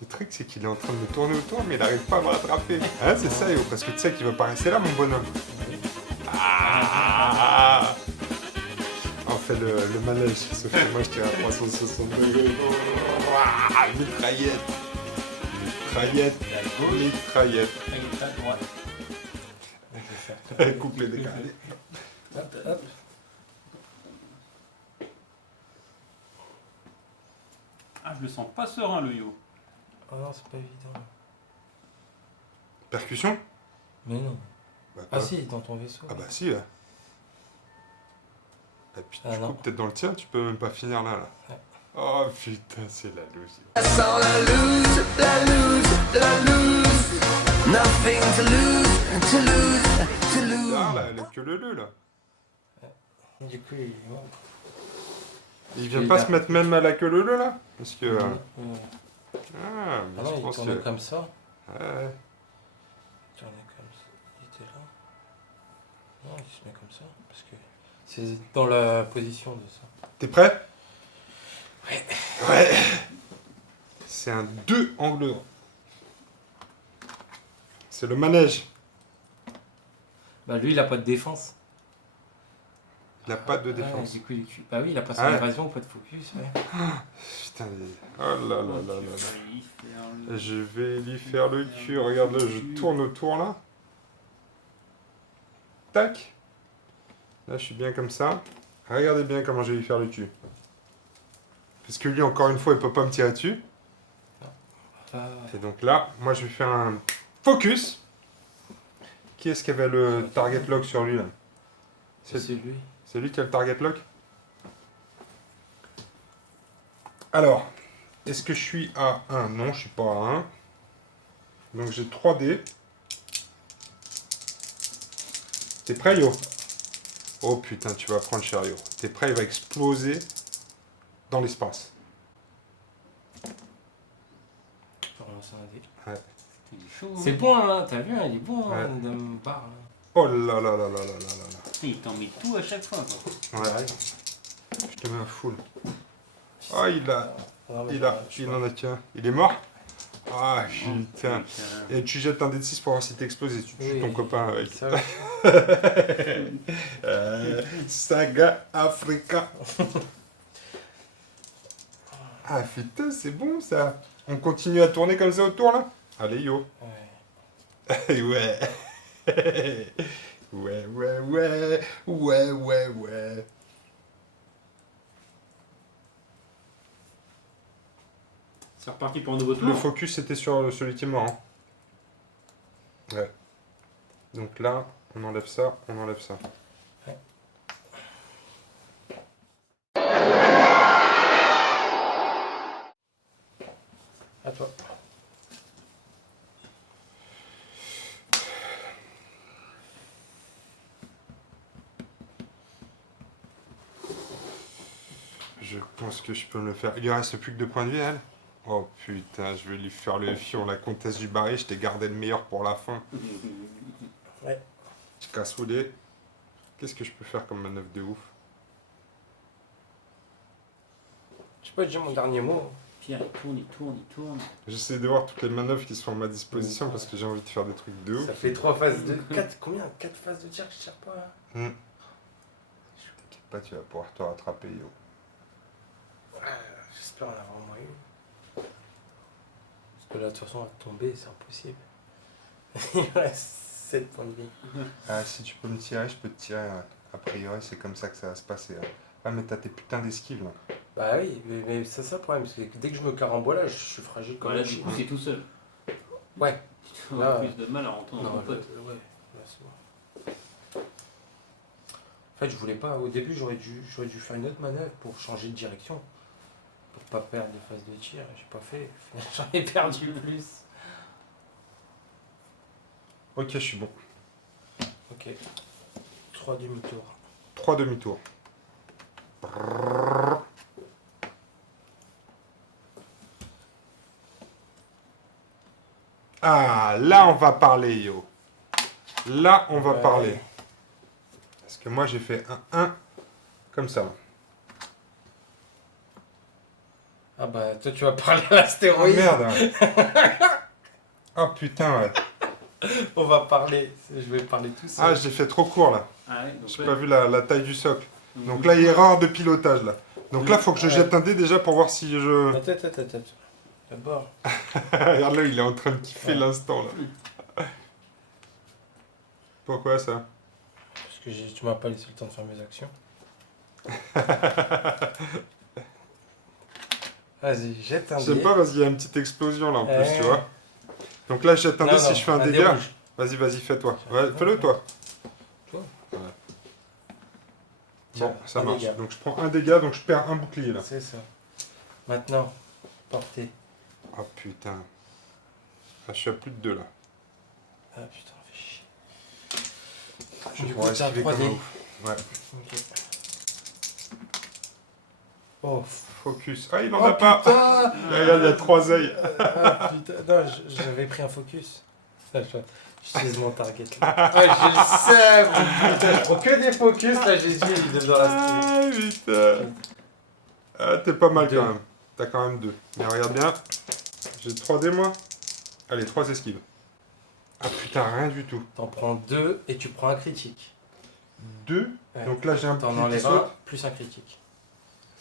Le truc, c'est qu'il est en train de me tourner autour, mais il n'arrive pas à me rattraper. Hein, c'est ça, Yo, parce que tu sais qu'il va pas rester là, mon bonhomme. Ah, on fait le manège, sauf que moi je tire à 360 degrés. Ah, mitraillette. Mitraillette. La gauche. Mitraillette. Et à droite. Je vais faire. Coupe les décalés. Hop, hop. Ah, je le sens pas serein le yo. Oh non, c'est pas évident. Percussion? Mais non. Bah, Ah quoi? si, dans ton vaisseau. Ah bah si, là. Et puis Ah du non. coup, peut-être dans le tien, tu peux même pas finir là. Ouais. Oh putain, c'est la loose. That's all I lose, I lose, I lose. Nothing to lose, to lose, to lose. Ah là, elle est que le là. Du coup, il est mort. Il vient pas se mettre même à la queue leu là? Parce que. Mmh. Ah, mais Ah je non, il pense tournait que. comme ça. Ouais. Il tournait comme ça. Il était là. Non, il se met comme ça. Parce que c'est dans la position de ça. T'es prêt? Ouais. Ouais. C'est un 2 angle droit. C'est le manège. Bah lui, il a pas de défense. Il a pas de Ouais, défense. du coup, il tue. Bah oui, il a pas son Ah ouais. évasion, pas de focus. Ouais. Putain, oh là là là là là. Il fait un- Je vais lui faire le cul. Regarde là, je tourne autour là. Tac. Là, je suis bien comme ça. Regardez bien comment je vais lui faire le cul. Parce que lui, encore une fois, il peut pas me tirer dessus. Et donc là, moi, je vais faire un focus. Qui est-ce qui avait le target lock sur lui là? C'est lui. C'est lui qui a le target lock? Alors, est-ce que je suis à 1? Non, je suis pas à 1. Donc j'ai 3 dés. T'es prêt, Yo? Oh putain, tu vas prendre cher, Yo. T'es prêt, il va exploser dans l'espace. Faut relancer un dé. Il est chaud. C'est bon, hein, t'as vu, hein, il est bon, hein, Ouais. Dame Bar, là. Oh là là là là là là là là. Il t'en met tout à chaque fois. Quoi. Ouais. Je te mets un full. Ah, il Non, en a qu'un. Il est mort? Ah, putain. Et tu jettes un dé de 6 pour voir si t'exploses et tu tues ton copain avec. Ça va. Saga Africa. Ah putain, c'est bon ça. On continue à tourner comme ça autour là? Allez yo. Ouais. Ouais. Ouais. C'est reparti pour un nouveau tour. Le focus c'était sur celui qui est mort. Hein. Ouais. Donc là, on enlève ça, on enlève ça. À toi. Je pense que je peux me le faire. Il lui reste plus que 2 points de vie, elle? Oh putain, je vais lui faire le fion, la comtesse du Barry. Je t'ai gardé le meilleur pour la fin. Ouais. Je casse foulé. Qu'est-ce que je peux faire comme manœuvre de ouf? Je sais pas dire mon dernier mot. Pierre, il tourne. J'essaie de voir toutes les manœuvres qui sont à ma disposition parce que j'ai envie de faire des trucs de ouf. Ça fait 3 phases de. 4, combien 4 phases de tir que je tire pas. T'inquiète pas, tu vas pouvoir te rattraper, yo. J'espère en avoir au moins une. Parce que là, de toute façon, à tomber, c'est impossible. Il reste 7 points de vie. Ah, si tu peux me tirer, je peux te tirer. A priori, c'est comme ça que ça va se passer. Là. Ah, mais t'as tes putains d'esquives là. Bah oui, mais c'est ça le problème. Parce que dès que je me carambole, là, je suis fragile comme Voilà, un du chien. coup, c'est tout seul. Ouais. Tu vas avoir plus de mal à rentrer dans Non, ton pote. ouais, là, c'est bon. En fait, je voulais pas. Au début, j'aurais dû faire une autre manœuvre pour changer de direction. Pour pas perdre de phase de tir. J'ai pas fait. J'en ai perdu plus. Ok, je suis bon. Ok. 3 demi-tours. 3 demi-tours. Ah, là on va parler, yo. Là on va Ouais. parler. Parce que moi j'ai fait un 1 comme ça. Ah bah, toi, tu vas parler à Oh l'astéroïde. merde. Oh putain, ouais. On va parler. Je vais parler tout seul. Ah, j'ai fait trop court là. Ah ouais, donc J'ai ouais. pas vu la taille du socle. Donc là, erreur de pilotage là. Donc là, faut que je jette un dé déjà pour voir si je. Attends. D'abord. Regarde là, il est en train de kiffer Ouais. l'instant là. Pourquoi ça? Parce que tu m'as pas laissé le temps de faire mes actions. Vas-y, jette un dé. J'aime pas parce qu'il y a une petite explosion là en plus, Ouais. tu vois. Donc là, je jette un dé si je fais un dé dégât. rouge. Vas-y, fais-toi. Ouais, fais-le toi. Toi. Ouais. Tiens, Bon, ça un marche. dégât. Donc je prends un dégât, donc je perds un bouclier là. C'est ça. Maintenant, portée. Oh putain. Ah, je suis à plus de 2 là. Ah putain, fais chier. Je Du pourrais coup, t'as esquiver 3 comme un dés. ouf. Ouais. Ok. Oh, Focus. Ah, il en oh a pas. putain. Regarde, il y a 3 œils. Ah putain, non, j'avais pris un focus. J'utilise mon target là. Ah, je le sais, putain, je prends que des focus là, j'ai dit, il est dans la stream. Ah putain. Ah, t'es pas mal Deux. quand même. T'as quand même 2. Mais regarde bien. J'ai 3 dés moi. Allez, 3 esquives. Ah putain, rien du tout. T'en prends 2 et tu prends un critique. 2. Ouais. Donc là, j'ai un T'en bouclier qui enlèves saute. un plus un critique.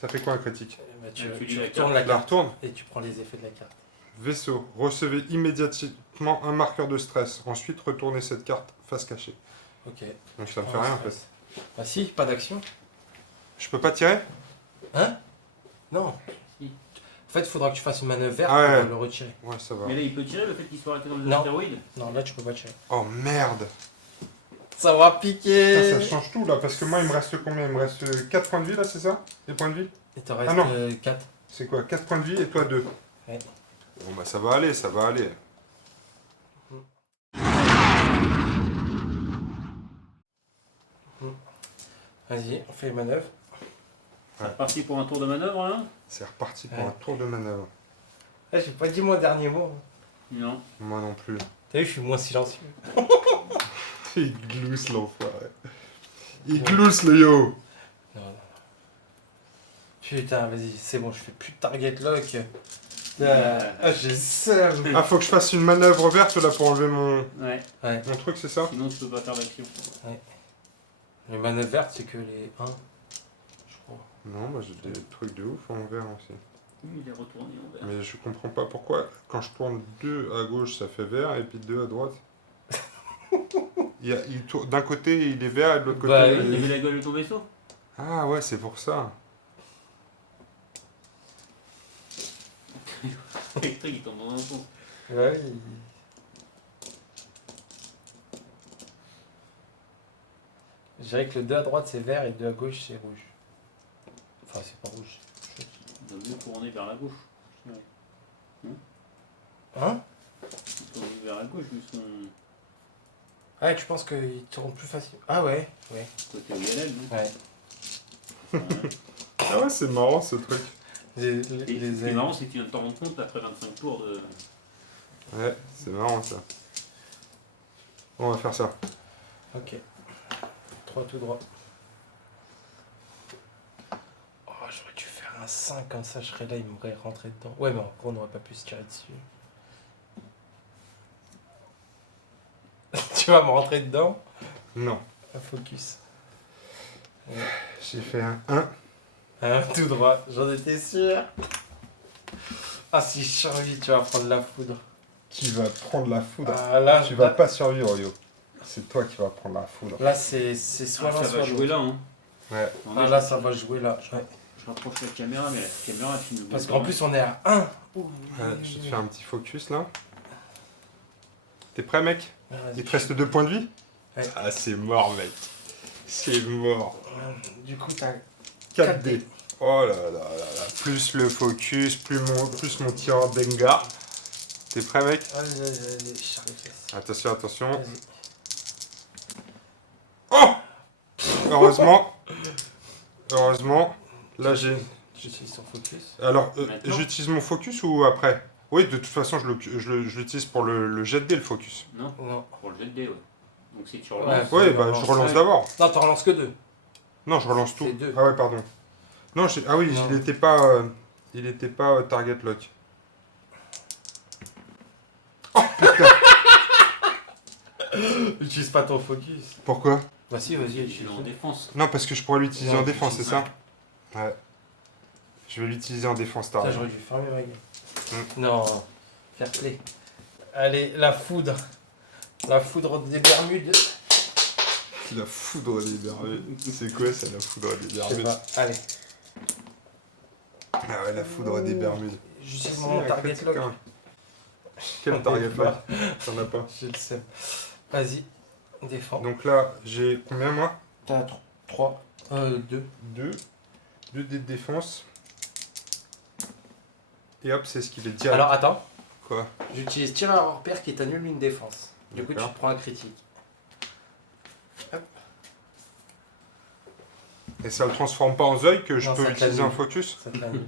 Ça fait quoi un critique? Bah, tu lis tu la retournes carte. la Je la carte retourne. et tu prends les effets de la carte. Vaisseau. Recevez immédiatement un marqueur de stress. Ensuite, retournez cette carte face cachée. Ok. Donc ça me fait Prends un rien en fait. stress. Bah si, pas d'action. Je peux pas tirer? Hein? Non. Si. En fait, il faudra que tu fasses une manœuvre verte Ah ouais. pour le retirer. Ouais, ça va. Mais là, il peut tirer le fait qu'il soit arrêté dans les Non. astéroïdes. Non, là, tu peux pas tirer. Oh merde. Ça va Putain, piquer. ça change tout là, parce que moi il me reste combien? Il me reste 4 points de vie là, c'est ça? Les points de vie? Il te reste Ah non. 4. C'est quoi? 4 points de vie et toi 2. Ouais. Bon bah ça va aller, ça va aller. Vas-y, on fait une manœuvre. C'est reparti pour un tour de manœuvre, hein? C'est reparti pour Ouais. un tour de manœuvre. Ah, j'ai pas dit mon dernier mot. Non. Moi non plus. T'as vu, je suis moins silencieux. Il glousse l'enfoiré. Il glousse le yo. Non, non. Putain, vas-y, c'est bon, je fais plus de target lock. Ouais. J'ai ça. Ah, faut que je fasse une manœuvre verte là pour enlever Ouais, Ouais. mon truc, c'est ça? sinon tu peux pas faire d'action. Les manœuvres vertes, c'est que les 1, je crois. Non, moi j'ai des trucs de ouf en vert aussi. Oui, il est retourné en vert. Mais je comprends pas pourquoi, quand je tourne 2 à gauche, ça fait vert, et puis 2 à droite. D'un côté, il est vert, et de l'autre côté, Bah, T'as il est... vu la gueule de ton vaisseau? Ah ouais, c'est pour ça. L'électrique il tombe dans un sens. Ouais. Je dirais que le 2 à droite c'est vert et le 2 à gauche c'est rouge. Enfin, c'est pas rouge. Il vaut mieux tourner vers la gauche. Ouais. Hein? Tourner vers la gauche, vu son Ouais, tu penses qu'il tourne plus facile? Ah ouais, ouais. côté OLL, non? Ouais. Ouais. Ah ouais, c'est marrant ce truc. Et ce qui est marrant, c'est que tu viens de t'en rendre compte après 25 tours de. Ouais, c'est marrant ça. On va faire ça. Ok. 3 tout droit. Oh, j'aurais dû faire un 5 comme ça, je serais là, il m'aurait rentré dedans. Ouais, mais après on n'aurait pas pu se tirer dessus. Tu vas me rentrer dedans? Non. Un focus. J'ai fait un 1. Tout droit, j'en étais sûr. Ah, si je survis, tu vas prendre la foudre. Qui va prendre la foudre. Ah, là, Tu vas pas survivre, Yo. C'est toi qui vas prendre la foudre. Là, c'est soit Ah, l'un, ça soit va jouer l'autre. là, hein. Ouais. Attendez, Ah, là, ça va jouer là. Ouais. Je rapproche la caméra, mais la caméra filme. Parce qu'en plus, on est à 1. Ouais, je vais te faire un petit focus là. T'es prêt, mec? Il te reste 2 points de vie? Ouais. Ah, c'est mort, mec. C'est mort. Du coup, t'as 4D. Oh là là là là. Plus le focus, plus mon tireur d'Engar. T'es prêt, mec? Vas-y, vas-y, Charlie Fess. Attention, attention. Vas-y. Oh! Heureusement. Heureusement. Là, j'ai... J'utilise son focus. Alors, Maintenant j'utilise mon focus ou après? Oui, de toute façon, je l'utilise pour le jet de dé, le focus. Non, Non. pour le jet de dé, ouais. Donc si tu Ouais. relances. Oui, Tu bah, relances je relance cinq. d'abord. Non, t'en relances que 2. Non, je relance tout. C'est 2. Ah ouais, pardon. Non, ah oui, Non. il était pas target lock. Utilise pas ton focus. Pourquoi? Bah si, vas-y, Il est utilise. en défense. Non, parce que je pourrais l'utiliser Ouais, en défense, c'est utilise ça? Ouais. Je vais l'utiliser en défense, t'as Putain, raison. j'aurais dû fermer ma gueule. Non, fair play. Allez, la foudre. La foudre des Bermudes. La foudre des Bermudes. C'est quoi ça, la foudre des Je sais Bermudes? pas. Allez. Ah ouais, la foudre des Bermudes. J'utilise Si, mon un target critique, lock. hein. Quel target lock? T'en as pas. J'ai le seum. Vas-y, défends. Donc là, j'ai combien moi? T'as 3. 2. 2. 2 dés de défense. Et hop, c'est ce qu'il est direct. Alors attends, Quoi? j'utilise tireur hors pair qui t'annule une défense. Du coup, tu D'accord. te prends un critique. Et ça le transforme pas en Zoï que je Non, peux ça te utiliser l'annule. un focus? Ça te l'annule.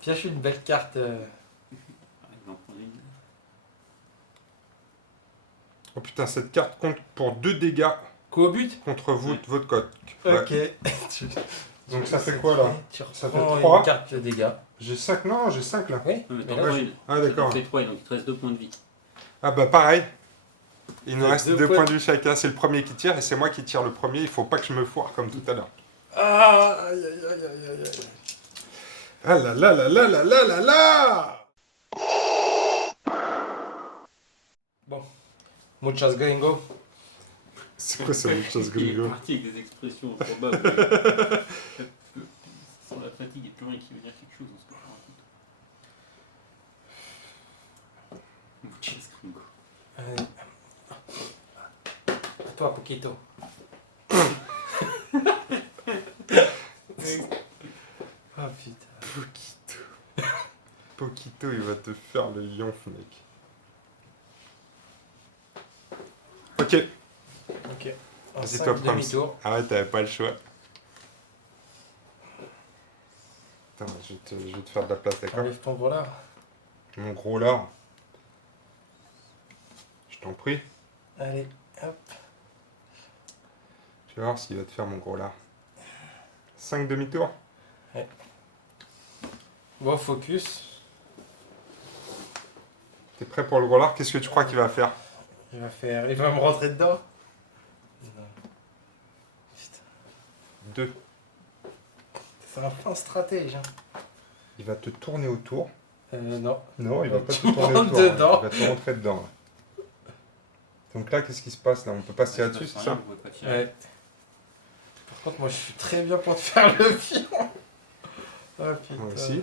Pioche une belle carte. Ah, il va en prendre une. Oh putain, cette carte compte pour 2 dégâts Coup au but. contre vous, Ouais. votre coque. Ouais. Ok. Tu- Donc ça fait quoi là? Tu Ça reprends fait 3. une carte de dégâts. J'ai 5, non, j'ai 5 là. Oui, Ouais, mais mais t'en là, prends je- une. Ah d'accord. Tu fais 3, donc il te reste 2 points de vie. Ah bah pareil. Il nous T'as reste 2 2 points. points de vue chacun. C'est le premier qui tire et c'est moi qui tire le premier. Il faut pas que je me foire comme tout à l'heure. Ah, aïe, aïe, aïe, aïe, aïe, aïe. Ah là là là là là là là là! Muchas gringo. C'est quoi ça, Muchas Il est Gringo? parti avec des expressions improbables. Sans la fatigue et plus rien qui veut dire quelque chose dans ce que je raconte. Muchas gringo. Allez. À toi, Poquito. Oh putain. Poquito. Poquito, il va te faire le yonf, mec. Ok. Ok. Un Vas-y, 5 toi, Prams. demi-tour. Ah ouais, t'avais pas le choix. Attends, je vais te faire de la place, d'accord? Enlève ton gros là. Mon gros lard. Je t'en prie. Allez, hop. Tu vas voir s'il va te faire mon gros lard. 5 demi-tours? Ouais. Bon, focus. T'es prêt pour le gros lard? Qu'est-ce que tu crois qu'il va faire? Il va me rentrer dedans. Non. Putain. 2. C'est un fin stratège. Hein. Il va te tourner autour. Non. Non, il va pas te Tu me tourner rentres autour. dedans. Il va te rentrer dedans. Donc là, qu'est-ce qui se passe là? On peut pas se tirer dessus, c'est ça? Vous pouvez pas tirer. Ouais. Par contre, moi, je suis très bien pour te faire le pion. Oh putain. Moi aussi.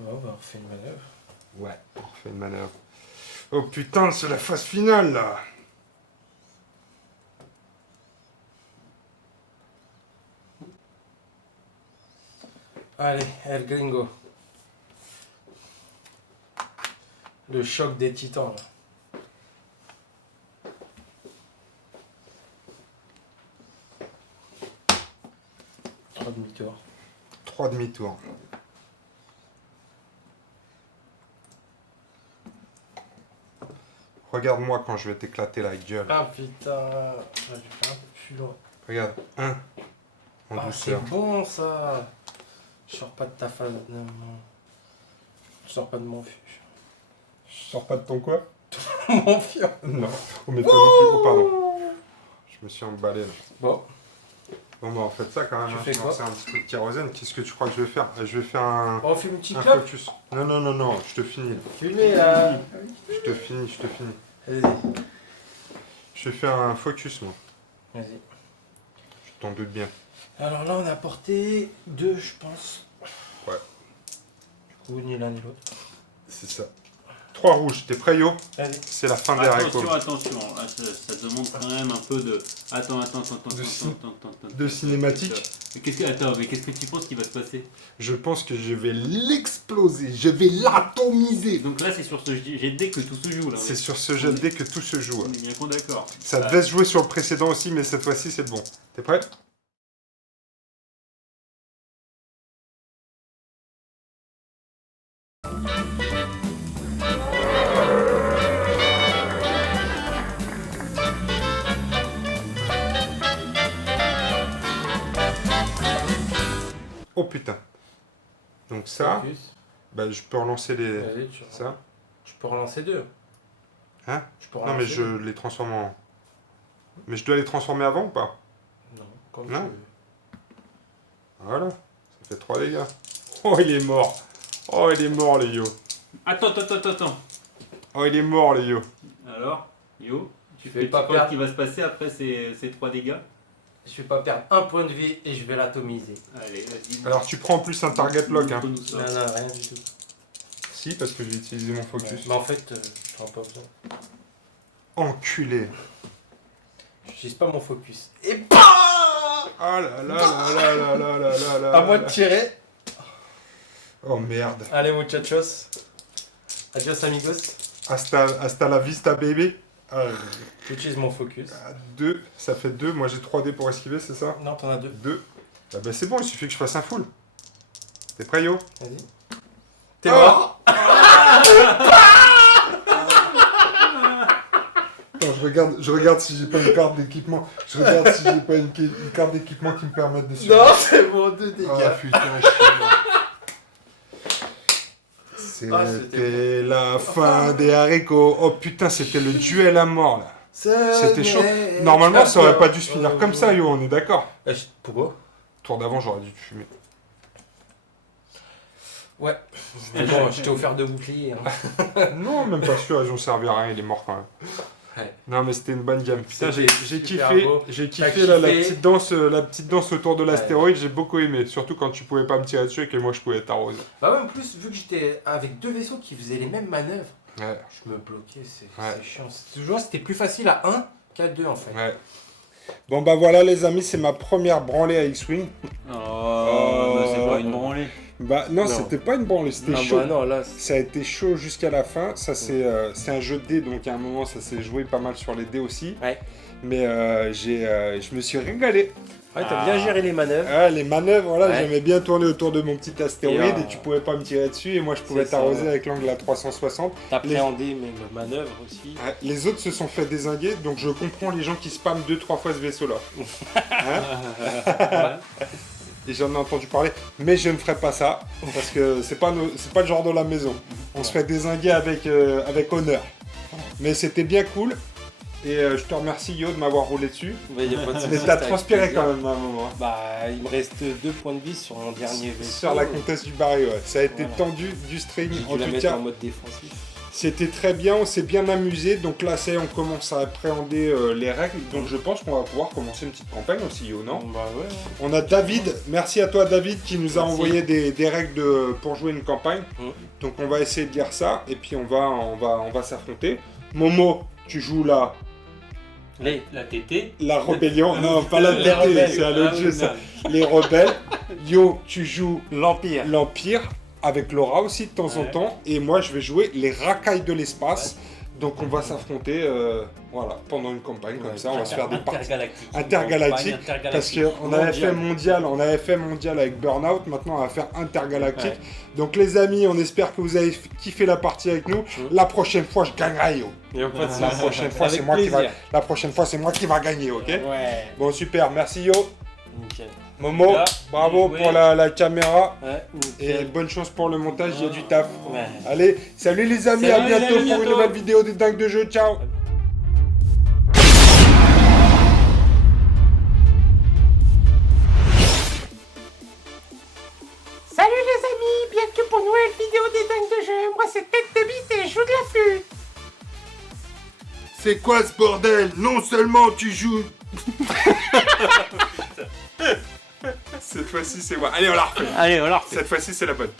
Oh, bah, on refait une manœuvre. Ouais, on fait une manœuvre. Oh putain, c'est la phase finale là! Allez, El Gringo. Le choc des titans, là. Trois demi-tours. 3 demi-tours. Regarde-moi quand je vais t'éclater la gueule. Ah putain, j'aurais dû faire un peu plus loin. Regarde, 1. En Ah, c'est douceur. bon ça. Je sors pas de ta phase. Non. Je sors pas de mon fuge. Je sors pas de ton quoi? Mon fion. Non. Oh, mais toi non plus. Oh, pardon. Je me suis emballé là. Bon, Bon, bah, on fait ça quand même. Tu hein. fais Je quoi? lancer un petit peu de kérosène. Qu'est-ce que tu crois que je vais faire? Je vais faire un on fait une petite clope. focus. Non, je te finis. Fumée là. Je te finis. Vas-y. Je vais faire un focus, moi. Vas-y. Je t'en doute bien. Alors là, on a porté 2, je pense. Ouais. Du coup, ni l'un ni l'autre. C'est ça. 3 rouges. T'es prêt, yo? Allez. C'est la fin des haricots. Attention. Là, ça demande quand même un peu de. Attends. De cinématique. Mais qu'est-ce que tu penses qu'il va se passer? Je pense que je vais l'exploser. Je vais l'atomiser. Donc là, c'est sur ce jet de dés que tout se joue. Là. C'est sur ce jet de dés que tout se joue. On est bien con, d'accord. Ça devait se jouer sur le précédent aussi, mais cette fois-ci, c'est le bon. T'es prêt? Oh putain. Donc ça, Focus. bah, je peux relancer les... Vas-y, Ça. Je peux relancer 2. Hein? Je peux Non, relancer mais je les transforme en... Mais je dois les transformer avant ou pas? Non, comme Non. tu veux. Voilà. Ça fait 3 dégâts. Oh, il est mort. Oh, il est mort, les yo. Attends. Oh, il est mort, les yo. Alors, Yo, tu Fais fais pas pas ce perdre. qui va se passer après ces 3 dégâts? Je vais pas perdre un point de vie et je vais l'atomiser. Allez, vas-y. Alors, tu prends en plus un target lock, hein. montre-nous ça. Non, rien du tout. Si, parce que j'ai utilisé mon focus. Mais en fait, je t'en pas besoin. Enculé. J'utilise pas mon focus. Et BAM! Ah là là là là là là là là. À moi de tirer. Oh merde. Allez, muchachos. Adios, amigos. Hasta la vista, baby. J'utilise mon focus. 2, ça fait 2. Moi j'ai 3 dés pour esquiver, c'est ça? Non, t'en as 2. 2. Ah bah c'est bon, il suffit que je fasse un full. T'es prêt, yo? Vas-y. T'es Oh. mort. Attends, je regarde si j'ai pas une carte d'équipement. Je regarde si j'ai pas une carte d'équipement qui me permette de suivre. Non, c'est bon, 2 dégâts. Ah putain, je suis mort. Ah, C'était la fin des haricots. Oh putain, c'était le duel à mort là. C'était chaud. Normalement, ça aurait pas dû se finir comme ça, yo, on est d'accord. Pourquoi? Tour d'avant, j'aurais dû te fumer. Ouais. C'était bon, je t'ai offert 2 boucliers. Hein. Non, même pas sûr, ils ont servi à rien, il est mort quand même. Ouais. Non, mais c'était une bonne gamme. Putain, j'ai C'était kiffé, super beau. j'ai T'as kiffé la kiffé. petite danse autour de l'astéroïde, j'ai beaucoup aimé. Surtout quand tu pouvais pas me tirer dessus et que moi je pouvais t'arroser. Bah ouais, en plus, vu que j'étais avec 2 vaisseaux qui faisaient les mêmes manœuvres, Ouais, je me bloquais, c'est Ouais. chiant. Toujours, c'était plus facile à 1 qu'à 2 en fait. ouais. Bon bah voilà les amis, c'est ma première branlée à X-Wing. Oh, bah, c'est pas une branlée. Bah non, Non. c'était pas une branlée, c'était Ah chaud. bah non, là, Ça a été chaud jusqu'à la fin. Ça c'est un jeu de dés, donc à un moment ça s'est joué pas mal sur les dés aussi. Ouais. Mais je me suis régalé. Ouais, t'as bien géré les manœuvres. Ah, les manœuvres, voilà, Ouais. j'aimais bien tourner autour de mon petit astéroïde Et, et tu pouvais pas me tirer dessus et moi je pouvais c'est ça, t'arroser ouais. avec l'angle à 360. T'appréhendais mes manœuvres aussi. Ouais, les autres se sont fait dézinguer, donc je comprends les gens qui spamment 2-3 fois ce vaisseau-là. Hein et j'en ai entendu parler, mais je ne ferai pas ça, parce que c'est pas le genre de la maison. On se fait dézinguer avec honneur. Mais c'était bien cool, et je te remercie Yo de m'avoir roulé dessus. Bah, y a pas de souci, Mais c'était t'as avec transpiré plaisir. quand même à un moment. Bah, il me reste 2 points de vie sur mon dernier vaisseau. Sur la comtesse du Barry, ouais. Ça a été Voilà. tendu du string. J'ai En dû la tout mettre cas, en mode défensif. c'était très bien, on s'est bien amusé. Donc là, ça y est, on commence à appréhender les règles. Donc je pense qu'on va pouvoir commencer une petite campagne aussi, Yo, non? Bah ouais. On a David, merci à toi David, qui nous a Merci. envoyé des règles pour jouer une campagne. Donc on va essayer de lire ça, et puis on va s'affronter. Momo, tu joues la La TT. rébellion. Non, pas la Les TT, rebelles. c'est un autre Ah jeu oui, ça. Les rebelles. Yo, tu joues L'Empire. l'Empire, avec Laura aussi de temps en Ouais. temps. Et moi, je vais jouer les racailles de l'espace. Donc on va s'affronter voilà, pendant une campagne comme Ouais. ça. On va se faire des parties Intergalactique. intergalactiques. Une campagne Parce intergalactique. qu'on avait fait mondial avec Burnout, maintenant on va faire intergalactique. Ouais. Donc les amis, on espère que vous avez kiffé la partie avec nous. La prochaine fois, je gagnerai, Yo. Y a pas de La souci. prochaine fois, Avec c'est moi qui va. plaisir. La prochaine fois, c'est moi qui va gagner, ok? Ouais. Bon, super, merci Yo. Nickel. Momo, Là, bravo bien joué. pour la caméra. Ouais, Et nickel. bonne chance pour le montage, il y a du taf. Ouais. Allez, salut les amis, Salut à les bientôt amis, pour une bientôt. nouvelle vidéo des dingues de jeu. Ciao. Salut les amis, bienvenue pour une nouvelle vidéo des dingues de jeu. Moi c'est Tête de Bite et je joue de la flûte. C'est quoi ce bordel? Non seulement tu joues. Cette fois-ci c'est moi. Allez, on la refait. Allez, on la refait. Cette fois-ci c'est la bonne.